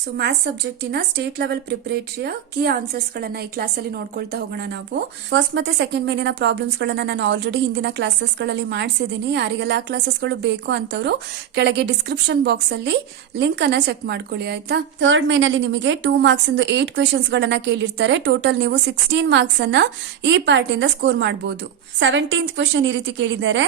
So maths ಸಬ್ಜೆಕ್ಟಿನ state level ಪ್ರಿಪರೇಟರಿಯ key answers ಗಳನ್ನ ಈ ಕ್ಲಾಸ್ ಅಲ್ಲಿ ನೋಡ್ಕೊಳ್ತಾ ಹೋಗೋಣ ನಾವು. ಫಸ್ಟ್ ಮತ್ತೆ ಸೆಕೆಂಡ್ ಮೇಲಿನ ಪ್ರಾಬ್ಲಮ್ಸ್ ಗಳನ್ನ ನಾನು ಆಲ್ರೆಡಿ ಹಿಂದಿನ ಕ್ಲಾಸಸ್ ಗಳಲ್ಲಿ ಮಾಡಿಸಿದ್ದೀನಿ. ಯಾರಿಗೆಲ್ಲ ಆ ಕ್ಲಾಸಸ್ ಗಳು ಬೇಕು ಅಂತವ್ರು ಕೆಳಗೆ ಡಿಸ್ಕ್ರಿಪ್ಷನ್ ಬಾಕ್ಸ್ ಅಲ್ಲಿ ಲಿಂಕ್ ಅನ್ನ ಚೆಕ್ ಮಾಡ್ಕೊಳ್ಳಿ, ಆಯ್ತಾ. ಥರ್ಡ್ ಮೇನ್ ಅಲ್ಲಿ ನಿಮಗೆ 2 ಮಾರ್ಕ್ಸ್ ಇಂದು 8 ಕ್ವೆಶನ್ಸ್ ಗಳನ್ನ ಕೇಳಿರ್ತಾರೆ. ಟೋಟಲ್ ನೀವು 16 ಮಾರ್ಕ್ಸ್ ಅನ್ನ ಈ ಪಾರ್ಟ್ ಇಂದ ಸ್ಕೋರ್ ಮಾಡಬಹುದು. 17th ಕ್ವೆಶನ್ ಈ ರೀತಿ ಕೇಳಿದ್ದಾರೆ,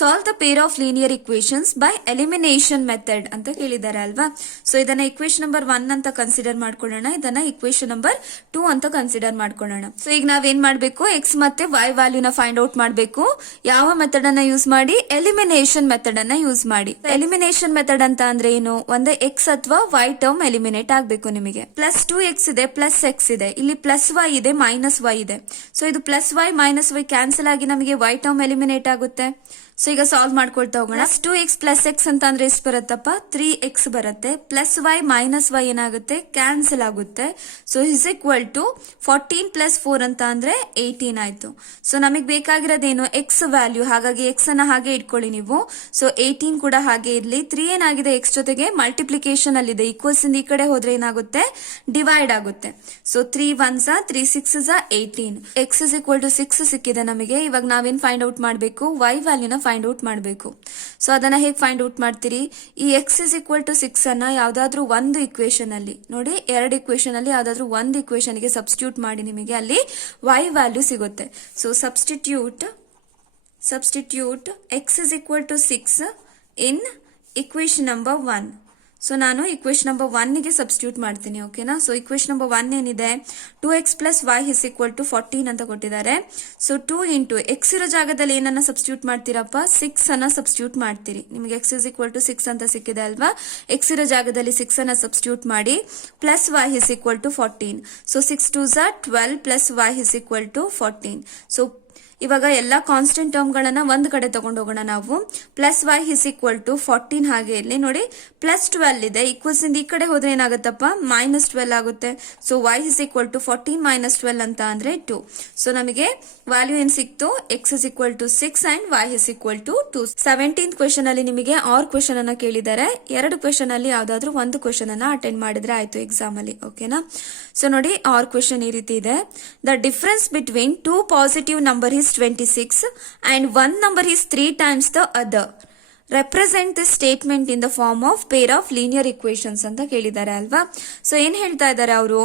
solve the pair of linear equations by elimination method ಅಂತ ಕೇಳಿದ್ದಾರೆ ಅಲ್ವಾ. ಸೊ ಇದನ್ನ ಇಕ್ವೇಶನ್ ನಂಬರ್ 1 ಅಂತ ಕನ್ಸಿಡರ್ ಮಾಡ್ಕೊಳ್ಳೋಣ, ಇದನ್ನ ಇಕ್ವೇಶನ್ ನಂಬರ್ 2 ಅಂತ ಕನ್ಸಿಡರ್ ಮಾಡ್ಕೊಳ್ಳೋಣ. ಸೊ ಈಗ ನಾವೇನ್ ಮಾಡ್ಬೇಕು, ಎಕ್ಸ್ ಮತ್ತೆ ವೈ ವ್ಯಾಲ್ಯೂನ ಫೈಂಡ್ ಔಟ್ ಮಾಡಬೇಕು. ಯಾವ ಮೆಥಡ್ ಅನ್ನ ಯೂಸ್ ಮಾಡಿ? ಎಲಿಮಿನೇಷನ್ ಮೆಥಡ್ ಅನ್ನ ಯೂಸ್ ಮಾಡಿ. ಎಲಿಮಿನೇಷನ್ ಮೆಥಡ್ ಅಂತ ಅಂದ್ರೆ ಏನು? ಒಂದೇ ಎಕ್ಸ್ ಅಥವಾ ವೈ ಟರ್ಮ್ ಎಲಿಮಿನೇಟ್ ಆಗ್ಬೇಕು ನಿಮಗೆ. ಪ್ಲಸ್ 2x ಇದೆ, ಪ್ಲಸ್ ಎಕ್ಸ್ ಇದೆ, ಇಲ್ಲಿ ಪ್ಲಸ್ ವೈ ಇದೆ, ಮೈನಸ್ ವೈ ಇದೆ. ಸೊ ಇದು plus y minus y cancel ಆಗಿ ನಮಗೆ ವೈ ಟರ್ಮ್ ಎಲಿಮಿನೇಟ್ ಆಗುತ್ತೆ. ಸೊ ಈಗ ಸಾಲ್ವ್ ಮಾಡ್ಕೊಳ್ತಾ ಹೋಗೋಣ. 2x ಪ್ಲಸ್ ಎಕ್ಸ್ ಅಂತ ಅಂದ್ರೆ ಎಷ್ಟು ಬರುತ್ತಪ್ಪ? 3x ಬರುತ್ತೆ. ಪ್ಲಸ್ ವೈ ಮೈನಸ್ ವೈ ಏನಾಗುತ್ತೆ? ಕ್ಯಾನ್ಸಲ್ ಆಗುತ್ತೆ. So is equal to 14 plus 4 ಅಂತ ಅಂದ್ರೆ 18 ಆಯ್ತು. ಸೊ ನಮಗೆ ಬೇಕಾಗಿರೋದೇನು? X value. ಹಾಗಾಗಿ ಎಕ್ಸ್ ಅನ್ನ ಹಾಗೆ ಇಟ್ಕೊಳ್ಳಿ ನೀವು. ಸೊ 18 ಕೂಡ ಹಾಗೆ ಇರ್ಲಿ. 3 ಏನಾಗಿದೆ? ಎಕ್ಸ್ ಜೊತೆಗೆ ಮಲ್ಟಿಪ್ಲಿಕೇಶನ್ ಅಲ್ಲಿ ಇದೆ. ಈಕ್ವಲ್ಸ್ ಇಂದ ಈ ಕಡೆ ಹೋದ್ರೆ ಏನಾಗುತ್ತೆ? ಡಿವೈಡ್ ಆಗುತ್ತೆ. So 3 1s 3 6s 18. X is equal to 6 ಸಿಕ್ಕಿದೆ ನಮಗೆ. ಇವಾಗ ನಾವೇನ್ ಫೈಂಡ್ ಔಟ್ ಮಾಡಬೇಕು? ವೈ ವ್ಯಾಲ್ಯೂನ ಫೈಂಡ್ ಔಟ್ ಮಾಡಬೇಕು. ಸೊ ಅದನ್ನ ಹೇಗೆ ಫೈಂಡ್ ಔಟ್ ಮಾಡ್ತೀರಿ? ಈ ಎಕ್ಸ್ ಇಸ್ ಈಕ್ವಲ್ ಟು 6 ಅನ್ನ ಯಾವ್ದಾದ್ರು ಒಂದು ಇಕ್ವೇಶನ್ ಅಲ್ಲಿ ನೋಡಿ, 2 ಇಕ್ವೇಶನ್ ಅಲ್ಲಿ ಯಾವ್ದಾದ್ರು ಒಂದು ಇಕ್ವೇಶನ್ ಗೆ ಸಬ್ಸ್ಟಿಟ್ಯೂಟ್ ಮಾಡಿ, ನಿಮಗೆ ಅಲ್ಲಿ ವೈ ವ್ಯಾಲ್ಯೂ ಸಿಗುತ್ತೆ. So substitute x is equal to 6 in equation number 1. So ನಾನು ಇಕ್ವೇಶನ್ ನಂಬರ್ 1 ಗೆ ಸಬ್ಸ್ಟಿಟ್ಯೂಟ್ ಮಾಡ್ತೀನಿ, ಓಕೆನಾ. ಸೊ ಇಕ್ವೇಶನ್ ನಂಬರ್ 1 ಏನಿದೆ? 2x plus y is equal to 14 ಅಂತ ಕೊಟ್ಟಿದ್ದಾರೆ. ಸೊ 2 ಇಂಟು ಎಕ್ಸ್ ಇರೋ ಜಾಗದಲ್ಲಿ ಏನನ್ನ ಸಬ್ಸ್ಟಿಟ್ಯೂಟ್ ಮಾಡ್ತೀರಪ್ಪ? 6 ಅನ್ನ ಸಬ್ಸ್ಟಿಟ್ಯೂಟ್ ಮಾಡ್ತೀರಿ. ನಿಮಗೆ ಎಕ್ಸ್ ಇಸ್ ಈಕ್ವಲ್ ಟು 6 ಅಂತ ಸಿಕ್ಕಿದೆ ಅಲ್ವಾ. ಎಕ್ಸ್ ಇರೋ ಜಾಗದಲ್ಲಿ 6 ಅನ್ನ ಸಬ್ಸ್ಟಿಟ್ಯೂಟ್ ಮಾಡಿ, plus y is equal to 14. So 6 2s 12 plus y is equal to 14. So ಇವಾಗ ಎಲ್ಲಾ ಕಾನ್ಸ್ಟೆಂಟ್ ಟರ್ಮ್ ಗಳನ್ನ ಒಂದ್ ಕಡೆ ತಗೊಂಡು ಹೋಗೋಣ ನಾವು. Plus y is equal to 14 ಹಾಗೆ ಇರ್ಲಿ. ನೋಡಿ ಪ್ಲಸ್ 12 ಇದೆ, ಈಕ್ವಲ್ಸ್ ಇಂದ ಈ ಕಡೆ ಹೋದ್ರೆ ಏನಾಗುತ್ತಪ್ಪ? ಮೈನಸ್ 12 ಆಗುತ್ತೆ. So y is equal to 14 minus 12 ಅಂತ ಅಂದ್ರೆ 2. ಸೊ ನಮಗೆ ವ್ಯಾಲ್ಯೂ ಏನ್ ಸಿಕ್ತು? X is equal to 6 and y is equal to 2. 17th question ಅಲ್ಲಿ ನಿಮಗೆ ಆರ್ ಕ್ವೆಶನ್ ಅನ್ನ ಕೇಳಿದ್ದಾರೆ. 2 ಕ್ವೆಶನ್ ಅಲ್ಲಿ ಯಾವ್ದಾದ್ರು ಒಂದು ಕ್ವೆಶನ್ ಅನ್ನ ಅಟೆಂಡ್ ಮಾಡಿದ್ರೆ ಆಯ್ತು ಎಕ್ಸಾಮ್ ಅಲ್ಲಿ, ಓಕೆನಾ. ಸೊ ನೋಡಿ ಆರ್ ಕ್ವೆಶನ್ ಈ ರೀತಿ ಇದೆ. The difference between 2 positive number is 26 and one number is 3 times the other. Represent this statement in the form of pair of linear equations ಅಂತ ಕೇಳಿದ್ದಾರೆ ಅಲ್ವಾ. ಸೊ ಏನ್ ಹೇಳ್ತಾ ಇದ್ದಾರೆ ಅವರು?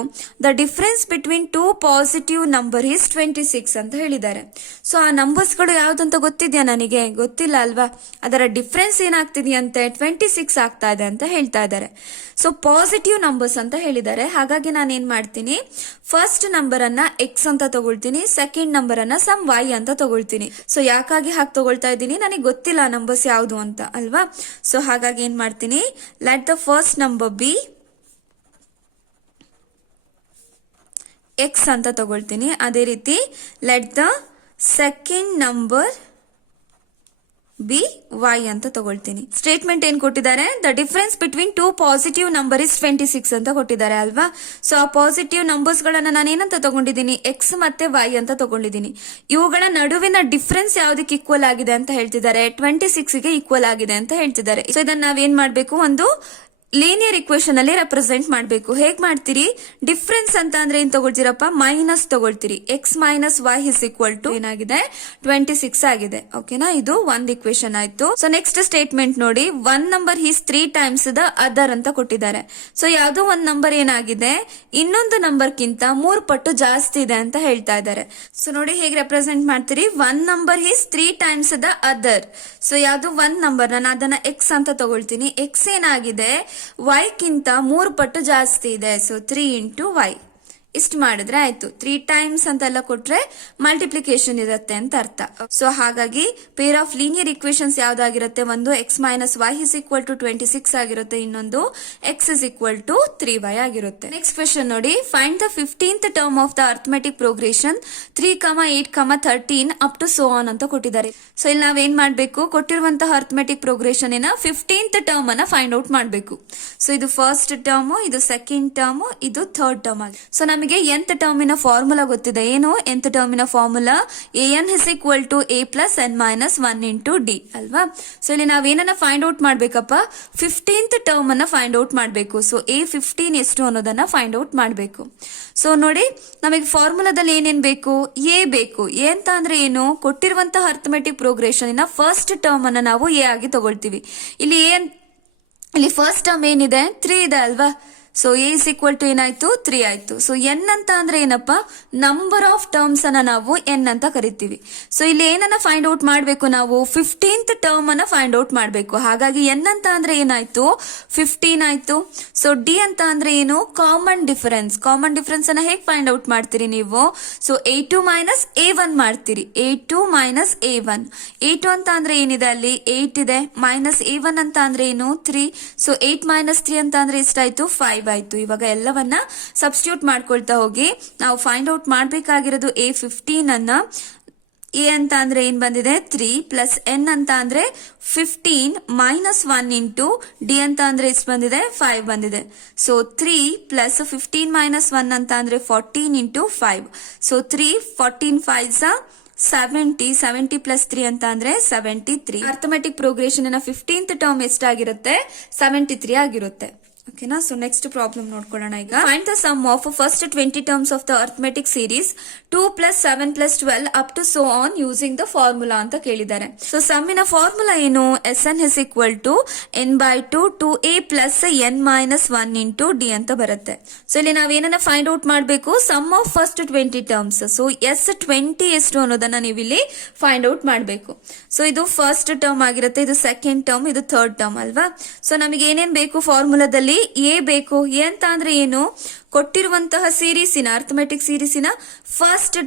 The difference between 2 positive number is 26 ಅಂತ ಹೇಳಿದ್ದಾರೆ. So ಆ ನಂಬರ್ಸ್ ಗಳು ಯಾವ್ದಂತ ಗೊತ್ತಿದ್ಯಾ? ನನಗೆ ಗೊತ್ತಿಲ್ಲ ಅಲ್ವಾ. ಅದರ ಡಿಫರೆನ್ಸ್ ಏನಾಗ್ತಿದೆಯಂತೆ? 26 ಆಗ್ತಾ ಇದೆ ಅಂತ ಹೇಳ್ತಾ ಇದ್ದಾರೆ. ಸೊ ಪಾಸಿಟಿವ್ ನಂಬರ್ಸ್ ಅಂತ ಹೇಳಿದ್ದಾರೆ. ಹಾಗಾಗಿ ನಾನು ಏನ್ ಮಾಡ್ತೀನಿ? ಫಸ್ಟ್ ನಂಬರ್ ಅನ್ನ ಎಕ್ಸ್ ಅಂತ ತಗೊಳ್ತೀನಿ, ಸೆಕೆಂಡ್ ನಂಬರ್ ಅನ್ನ ಸಮ್ ವೈ ಅಂತ ತಗೊಳ್ತೀನಿ. ಸೊ ಯಾಕಾಗಿ ಹಾಗೆ ತಗೊಳ್ತಾ ಇದ್ದೀನಿ? ನನಗೆ ಗೊತ್ತಿಲ್ಲ ನಂಬರ್ಸ್ ಯಾವ್ದು ಅಂತ ಅಲ್ವಾ. ಸೊ ಹಾಗಾಗಿ ಏನ್ ಮಾಡ್ತೀನಿ? Let the first number be x ಅಂತ ತಗೊಳ್ತೀನಿ. ಅದೇ ರೀತಿ let the second number be y ಅಂತ ತಗೊಳ್ತೀನಿ. ಸ್ಟೇಟ್ಮೆಂಟ್ ಏನ್ ಕೊಟ್ಟಿದ್ದಾರೆ? The difference between 2 positive number is 26 ಅಂತ ಕೊಟ್ಟಿದ್ದಾರೆ ಅಲ್ವಾ. ಸೊ ಆ ಪಾಸಿಟಿವ್ ನಂಬರ್ಸ್ ಗಳನ್ನ ನಾನು ಏನಂತ ತಗೊಂಡಿದ್ದೀನಿ? ಎಕ್ಸ್ ಮತ್ತೆ ವೈ ಅಂತ ತಗೊಂಡಿದ್ದೀನಿ. ಇವುಗಳ ನಡುವಿನ ಡಿಫರೆನ್ಸ್ ಯಾವ್ದಕ್ಕೆ ಈಕ್ವಲ್ ಆಗಿದೆ ಅಂತ ಹೇಳ್ತಿದ್ದಾರೆ? 26 ಗೆ ಈಕ್ವಲ್ ಆಗಿದೆ ಅಂತ ಹೇಳ್ತಿದ್ದಾರೆ. ಸೊ ಇದನ್ನ ನಾವೇನ್ ಮಾಡ್ಬೇಕು? ಒಂದು ಲೀನಿಯರ್ ಇಕ್ವೇಶನ್ ಅಲ್ಲಿ ರೆಪ್ರೆಸೆಂಟ್ ಮಾಡಬೇಕು. ಹೇಗ್ ಮಾಡ್ತೀರಿ? ಡಿಫರೆನ್ಸ್ ಅಂತ ಅಂದ್ರೆ ಏನ್ ತಗೊಳ್ತೀರಪ್ಪ? ಮೈನಸ್ ತಗೊಳ್ತೀರಿ. X minus y is equal to ಏನಾಗಿದೆ? 26 ಆಗಿದೆ, ಓಕೆನಾ. ಇದು ಒಂದ್ ಇಕ್ವೇಶನ್ ಆಯ್ತು. ಸೊ ನೆಕ್ಸ್ಟ್ ಸ್ಟೇಟ್ಮೆಂಟ್ ನೋಡಿ, one number is 3 times the other ಅಂತ ಕೊಟ್ಟಿದ್ದಾರೆ. ಸೊ ಯಾವ್ದೋ ಒಂದ್ ನಂಬರ್ ಏನಾಗಿದೆ? ಇನ್ನೊಂದು ನಂಬರ್ ಕಿಂತ 3 ಪಟ್ಟು ಜಾಸ್ತಿ ಇದೆ ಅಂತ ಹೇಳ್ತಾ ಇದ್ದಾರೆ. ಸೊ ನೋಡಿ ಹೇಗೆ ರೆಪ್ರೆಸೆಂಟ್ ಮಾಡ್ತೀರಿ? One number is 3 times the other. So ಯಾವ್ದು ಒಂದ್ ನಂಬರ್, ನಾನು ಅದನ್ನ ಎಕ್ಸ್ ಅಂತ ತಗೊಳ್ತೀನಿ. ಎಕ್ಸ್ ಏನಾಗಿದೆ? ವೈ ಕಿಂತ 3 ಪಟ್ಟು ಜಾಸ್ತಿ ಇದೆ. ಸೊ 3 ಇಂಟು ವೈ ಇಷ್ಟು ಮಾಡಿದ್ರೆ ಆಯ್ತು. 3 ಟೈಮ್ಸ್ ಅಂತೆಲ್ಲ ಕೊಟ್ರೆ ಮಲ್ಟಿಪ್ಲಿಕೇಶನ್ ಇರುತ್ತೆ ಅಂತ ಅರ್ಥ. ಸೊ ಹಾಗಾಗಿ ಪೇರ್ ಆಫ್ ಲೀನಿಯರ್ ಇಕ್ವೇಶನ್ಸ್ ಯಾವ್ದಾಗಿರುತ್ತೆ? ಒಂದು x minus y is equal to 26 ಆಗಿರುತ್ತೆ, ಇನ್ನೊಂದು x is equal to 3y ಆಗಿರುತ್ತೆ. ನೆಕ್ಸ್ಟ್ ಕ್ವೆಶನ್ ನೋಡಿ, find the 15th term of the arithmetic progression 3, 8, 13 up to so on ಅಂತ ಕೊಟ್ಟಿದ್ದಾರೆ. ಸೊ ಇಲ್ಲಿ ನಾವೇನ್ ಮಾಡ್ಬೇಕು? ಕೊಟ್ಟಿರುವಂತಹ ಅರ್ಥಮೆಟಿಕ್ ಪ್ರೋಗ್ರೆಷನ್ 15th ಟರ್ಮ್ ಅನ್ನ ಫೈಂಡ್ ಔಟ್ ಮಾಡ್ಬೇಕು. ಸೊ ಇದು ಫಸ್ಟ್ ಟರ್ಮ್, ಇದು ಸೆಕೆಂಡ್ ಟರ್ಮ್, ಇದು ಥರ್ಡ್ ಟರ್ಮ್ ಆಗಿ. ಸೊ ನಮಗೆ nth ಟರ್ಮಿನ ಫಾರ್ಮುಲಾ ಗೊತ್ತಿದೆ. ಏನು nth ಟರ್ಮಿನ formula? an is equal to a plus n minus 1 into d ಅಲ್ವಾ. ಸೊ ಇಲ್ಲಿ ನಾವೇನನ್ನ ಫೈಂಡ್ ಔಟ್ ಮಾಡ್ಬೇಕಪ್ಪ? 15th ಟರ್ಮ್ ಅನ್ನ ಫೈಂಡ್ ಔಟ್ ಮಾಡ್ಬೇಕು. ಸೊ a15 ಎಷ್ಟು ಅನ್ನೋದನ್ನ ಫೈಂಡ್ ಔಟ್ ಮಾಡ್ಬೇಕು. ಸೊ ನೋಡಿ, ನಮಗೆ ಫಾರ್ಮುಲಾದಲ್ಲಿ ಏನೇನ್ ಬೇಕು? ಎ ಬೇಕು. ಎ ಅಂತ ಅಂದ್ರೆ ಏನು? ಕೊಟ್ಟಿರುವಂತಹ ಅರ್ಥಮೆಟಿಕ್ ಪ್ರೋಗ್ರೆಷನ್ ಫಸ್ಟ್ ಟರ್ಮ್ ಅನ್ನ ನಾವು ಎ ಆಗಿ ತಗೊಳ್ತೀವಿ. ಇಲ್ಲಿ ಫಸ್ಟ್ ಟರ್ಮ್ ಏನಿದೆ? 3 ಇದೆ ಅಲ್ವಾ. So a is equal to ಏನಾಯ್ತು? 3 ಆಯ್ತು. ಸೊ ಎನ್ ಅಂತ ಅಂದ್ರೆ ಏನಪ್ಪಾ? ನಂಬರ್ ಆಫ್ ಟರ್ಮ್ಸ್ ಅನ್ನ ನಾವು ಎನ್ ಅಂತ ಕರಿತೀವಿ. ಸೊ ಇಲ್ಲಿ ಏನನ್ನ ಫೈಂಡ್ ಔಟ್ ಮಾಡ್ಬೇಕು ನಾವು? 15th ಟರ್ಮ್ ಅನ್ನ ಫೈಂಡ್ ಔಟ್ ಮಾಡ್ಬೇಕು. ಹಾಗಾಗಿ ಎನ್ ಅಂತ ಅಂದ್ರೆ ಏನಾಯ್ತು? 15 ಆಯ್ತು. ಸೊ ಡಿ ಅಂತ ಅಂದ್ರೆ ಏನು? Common difference. ಕಾಮನ್ ಡಿಫರೆನ್ಸ್ ಅನ್ನ ಹೇಗೆ ಫೈಂಡ್ ಔಟ್ ಮಾಡ್ತೀರಿ ನೀವು? ಸೊ a2 ಮೈನಸ್ a1 ಮಾಡ್ತೀರಿ. a2 minus a1. a2 ಅಂತ ಅಂದ್ರೆ ಏನಿದೆ? ಅಲ್ಲಿ 8 ಇದೆ. ಮೈನಸ್ a1 ಅಂತ ಅಂದ್ರೆ ಏನು? 3. ಸೊ 8 ಮೈನಸ್ 3 ಅಂತ ಅಂದ್ರೆ ಎಷ್ಟಾಯ್ತು? 5 ಆಯ್ತು. ಇವಾಗ ಎಲ್ಲವನ್ನ ಸಬ್ಸ್ಟಿಟ್ಯೂಟ್ ಮಾಡ್ಕೊಳ್ತಾ ಹೋಗಿ ನಾವು ಫೈಂಡ್ ಔಟ್ ಮಾಡ್ಬೇಕಾಗಿರೋದು a15 ಅನ್ನ. ಎ ಅಂತ ಅಂದ್ರೆ ಏನ್ ಬಂದಿದೆ? 3 ಪ್ಲಸ್ ಎನ್ ಅಂತ ಅಂದ್ರೆ 15 ಮೈನಸ್ 1 ಇಂಟು ಡಿ ಅಂತ ಅಂದ್ರೆ ಎಷ್ಟು ಬಂದಿದೆ? 5 ಬಂದಿದೆ. ಸೊ 3 ಪ್ಲಸ್ 15 ಮೈನಸ್ 1 ಅಂತ ಅಂದ್ರೆ 14 ಇಂಟು 5. ಸೊ 3 14 5 70 ಪ್ಲಸ್ 3 ಅಂತ ಅಂದ್ರೆ 73. Arithmetic progression 15th term ಎಷ್ಟಾಗಿರುತ್ತೆ? 73 ಆಗಿರುತ್ತೆ. ಓಕೆನಾ. ಸೊ ನೆಕ್ಸ್ಟ್ ಪ್ರಾಬ್ಲಮ್ ನೋಡ್ಕೊಳ್ಳೋಣ ಈಗ. Find the sum of first 20 terms of the arithmetic series 2 plus 7 plus 12 up to so on using the formula ಅಂತ ಕೇಳಿದ್ದಾರೆ. ಸೊ ಸಮ್ಮಿನ ಫಾರ್ಮುಲಾ ಏನು? S n is equal to n by two a plus n minus 1 into D ಅಂತ ಬರುತ್ತೆ. So ಇಲ್ಲಿ ನಾವೇನನ್ನ find out ಮಾಡಬೇಕು? Sum of first 20 terms. So S 20 ಎಷ್ಟು ಅನ್ನೋದನ್ನ ನೀವು ಇಲ್ಲಿ ಫೈಂಡ್ ಔಟ್ ಮಾಡಬೇಕು. ಸೊ ಇದು ಫಸ್ಟ್ ಟರ್ಮ್ ಆಗಿರುತ್ತೆ, ಇದು ಸೆಕೆಂಡ್ ಟರ್ಮ್, ಇದು ಥರ್ಡ್ ಟರ್ಮ್ ಅಲ್ವಾ. ಸೊ ನಮಗೆ ಏನೇನ್ ಬೇಕು ಫಾರ್ಮುಲಾದಲ್ಲಿ? ಎ ಬೇಕು. ಎ ಅಂತ ಅಂದ್ರೆ ಏನು? ಕೊಟ್ಟಿರುವಂತಹ ಸೀರೀಸಿನ ಅರ್ಥಮೆಟಿಕ್ ಸೀರೀಸಿನ ಫಸ್ಟ್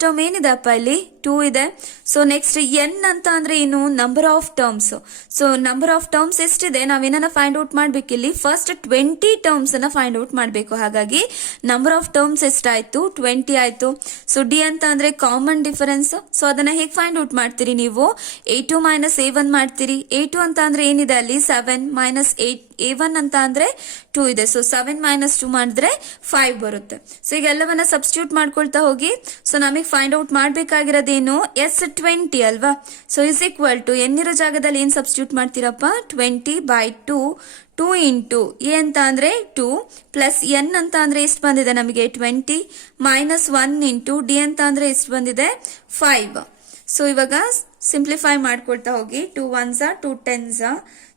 ಟರ್ಮ್ ಏನಿದೆ ಅಪ್ಪ? ಇಲ್ಲಿ 2 ಇದೆ. ಸೊ ನೆಕ್ಸ್ಟ್ ಎನ್ ಅಂತ ಅಂದ್ರೆ ಏನು? Number of terms. So number of terms ಎಷ್ಟಿದೆ ನಾವೇನ ಫೈಂಡ್ ಔಟ್ ಮಾಡ್ಬೇಕು? ಇಲ್ಲಿ ಫಸ್ಟ್ 20 ಟರ್ಮ್ಸ್ ಅನ್ನ ಫೈಂಡ್ ಔಟ್ ಮಾಡ್ಬೇಕು. ಹಾಗಾಗಿ ನಂಬರ್ ಆಫ್ ಟರ್ಮ್ಸ್ ಎಷ್ಟಾಯ್ತು? 20 ಆಯ್ತು. ಸೊ ಡಿ ಅಂತ ಅಂದ್ರೆ ಕಾಮನ್ ಡಿಫರೆನ್ಸ್. ಸೊ ಅದನ್ನ ಹೇಗೆ ಫೈಂಡ್ ಔಟ್ ಮಾಡ್ತೀರಿ ನೀವು? a2 ಮೈನಸ್ a1 ಮಾಡ್ತೀರಿ. a2 ಅಂತ ಅಂದ್ರೆ ಏನಿದೆ ಅಲ್ಲಿ? 7 ಮೈನಸ್ a1 ಅಂತ ಅಂದ್ರೆ 2 ಇದೆ. ಸೊ 7 ಮೈನಸ್ 2 ಮಾಡಿದ್ರೆ 5 ಬರುತ್ತೆ. ಸೊ ಈಗ ಎಲ್ಲವನ್ನ ಸಬ್ಸ್ಟಿಟ್ಯೂಟ್ ಮಾಡ್ಕೊಳ್ತಾ ಹೋಗಿ. ಸೊ ನಮಗೆ ಫೈಂಡ್ ಔಟ್ ಮಾಡ್ಬೇಕಾಗಿರೋದೇನು? ಎಸ್ 20 ಅಲ್ವಾ. ಸೊ ಇಸ್ ಈಕ್ವಲ್ ಟು ಎನ್ನಿರೋ ಜಾಗದಲ್ಲಿ ಏನ್ ಸಬ್ಸ್ಟಿಟ್ಯೂಟ್ ಮಾಡ್ತೀರಪ್ಪ? 20 ಬೈ 2 ಇಂಟು ಎ ಅಂತ ಅಂದ್ರೆ 2 ಪ್ಲಸ್ ಎನ್ ಅಂತ ಅಂದ್ರೆ ಎಷ್ಟು ಬಂದಿದೆ ನಮಗೆ? 20 ಮೈನಸ್ 1 ಇಂಟು ಡಿ ಅಂತ ಅಂದ್ರೆ ಎಷ್ಟು ಬಂದಿದೆ? 5. ಸೊ ಇವಾಗ ಸಿಂಪ್ಲಿಫೈ ಮಾಡ್ಕೊಳ್ತಾ ಹೋಗಿ. 2 1s 2 10s.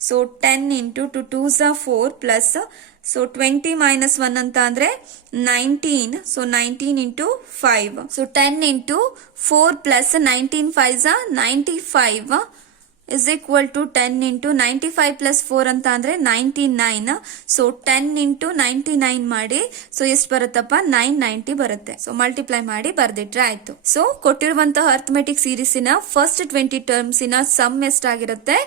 So 10 into 2 2s 4 plus so 20 minus 1 ಅಂತ ಅಂದ್ರೆ 19. So 19 into 5. So 10 into 4 plus 19 5s 95 is equal to 10 into 95 plus 4 ಅಂತ ಅಂದ್ರೆ 99. ಸೊ 10 into 99 ಮಾಡಿ. ಸೊ ಎಷ್ಟು ಬರುತ್ತಪ್ಪ? 990 ಬರುತ್ತೆ. ಸೊ ಮಲ್ಟಿಪ್ಲೈ ಮಾಡಿ ಬರ್ದಿಟ್ರೆ ಆಯ್ತು. ಸೊ ಕೊಟ್ಟಿರುವಂತಹ ಅರ್ಥಮೆಟಿಕ್ ಸೀರೀಸಿನ ಫಸ್ಟ್ 20 ಟರ್ಮ್ಸ್ ಇನ ಸಮ್ ಎಷ್ಟಾಗಿರುತ್ತೆ?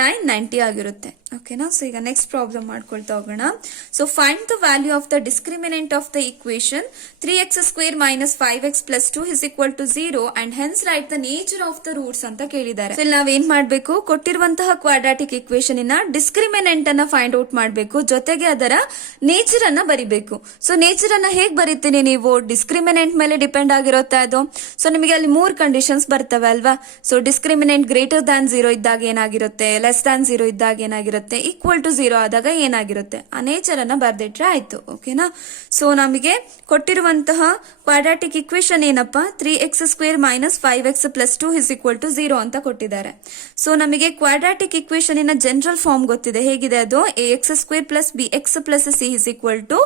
990 ಆಗಿರುತ್ತೆ. ಓಕೆನಾ. ಸೊ ಈಗ ನೆಕ್ಸ್ಟ್ ಪ್ರಾಬ್ಲಮ್ ಮಾಡ್ಕೊಳ್ತಾ ಹೋಗೋಣ. So find the value of the discriminant of the equation 3x square minus 5x plus 2 is equal to 0 and hence write the nature of the roots ಅಂತ ಕೇಳಿದ್ದಾರೆ. So ನಾವೇನ್ ಮಾಡ್ಬೇಕು? ಕೊಟ್ಟಿರುವಂತಹ ಕ್ವಾಡ್ರಾಟಿಕ್ ಇಕ್ವೇಶನ್ ಇನ discriminant ಅನ್ನ find out ಮಾಡಬೇಕು, ಜೊತೆಗೆ ಅದರ ನೇಚರ್ ಅನ್ನ ಬರಿಬೇಕು. ಸೊ ನೇಚರ್ ಅನ್ನ ಹೇಗ್ ಬರೀತೀನಿ ನೀವು? ಡಿಸ್ಕ್ರಿಮಿನೆಂಟ್ ಮೇಲೆ ಡಿಪೆಂಡ್ ಆಗಿರುತ್ತೆ ಅದು. ಸೊ ನಿಮಗೆ ಅಲ್ಲಿ 3 ಕಂಡೀಷನ್ಸ್ ಬರ್ತವೆ ಅಲ್ವಾ. ಸೊ ಡಿಸ್ಕ್ರಿಮಿನೆಂಟ್ ಗ್ರೇಟರ್ ದಾನ್ 0 ಇದ್ದಾಗ ಏನಾಗಿರುತ್ತೆ? ಲೆಸ್ ದಾನ್ 0 ಇದ್ದಾಗ ಏನಾಗಿರುತ್ತೆ? ಈಕ್ವಲ್ ಟು 0 ಆದಾಗ ಏನಾಗಿರುತ್ತೆ? ಆ ನೇಚರ್ ಅನ್ನ ಬರ್ದಿಟ್ರೆ ಆಯ್ತು. ಓಕೆನಾ. ಸೊ ನಮಗೆ ಕೊಟ್ಟಿರುವಂತಹ ಕ್ವಾಡ್ರಾಟಿಕ್ ಇಕ್ವೇಶನ್ ಏನಪ್ಪಾ? 3x square minus 5x plus 2 is equal to 0 ಅಂತ ಕೊಟ್ಟಿದ್ದಾರೆ. ಸೊ ನಮಗೆ ಕ್ವಾಡ್ರಾಟಿಕ್ ಇಕ್ವೇಶನ್ ಇನ ಜನರಲ್ ಫಾರ್ಮ್ ಗೊತ್ತಿದೆ. ಹೇಗಿದೆ ಅದು? ax square plus bx plus c is equal to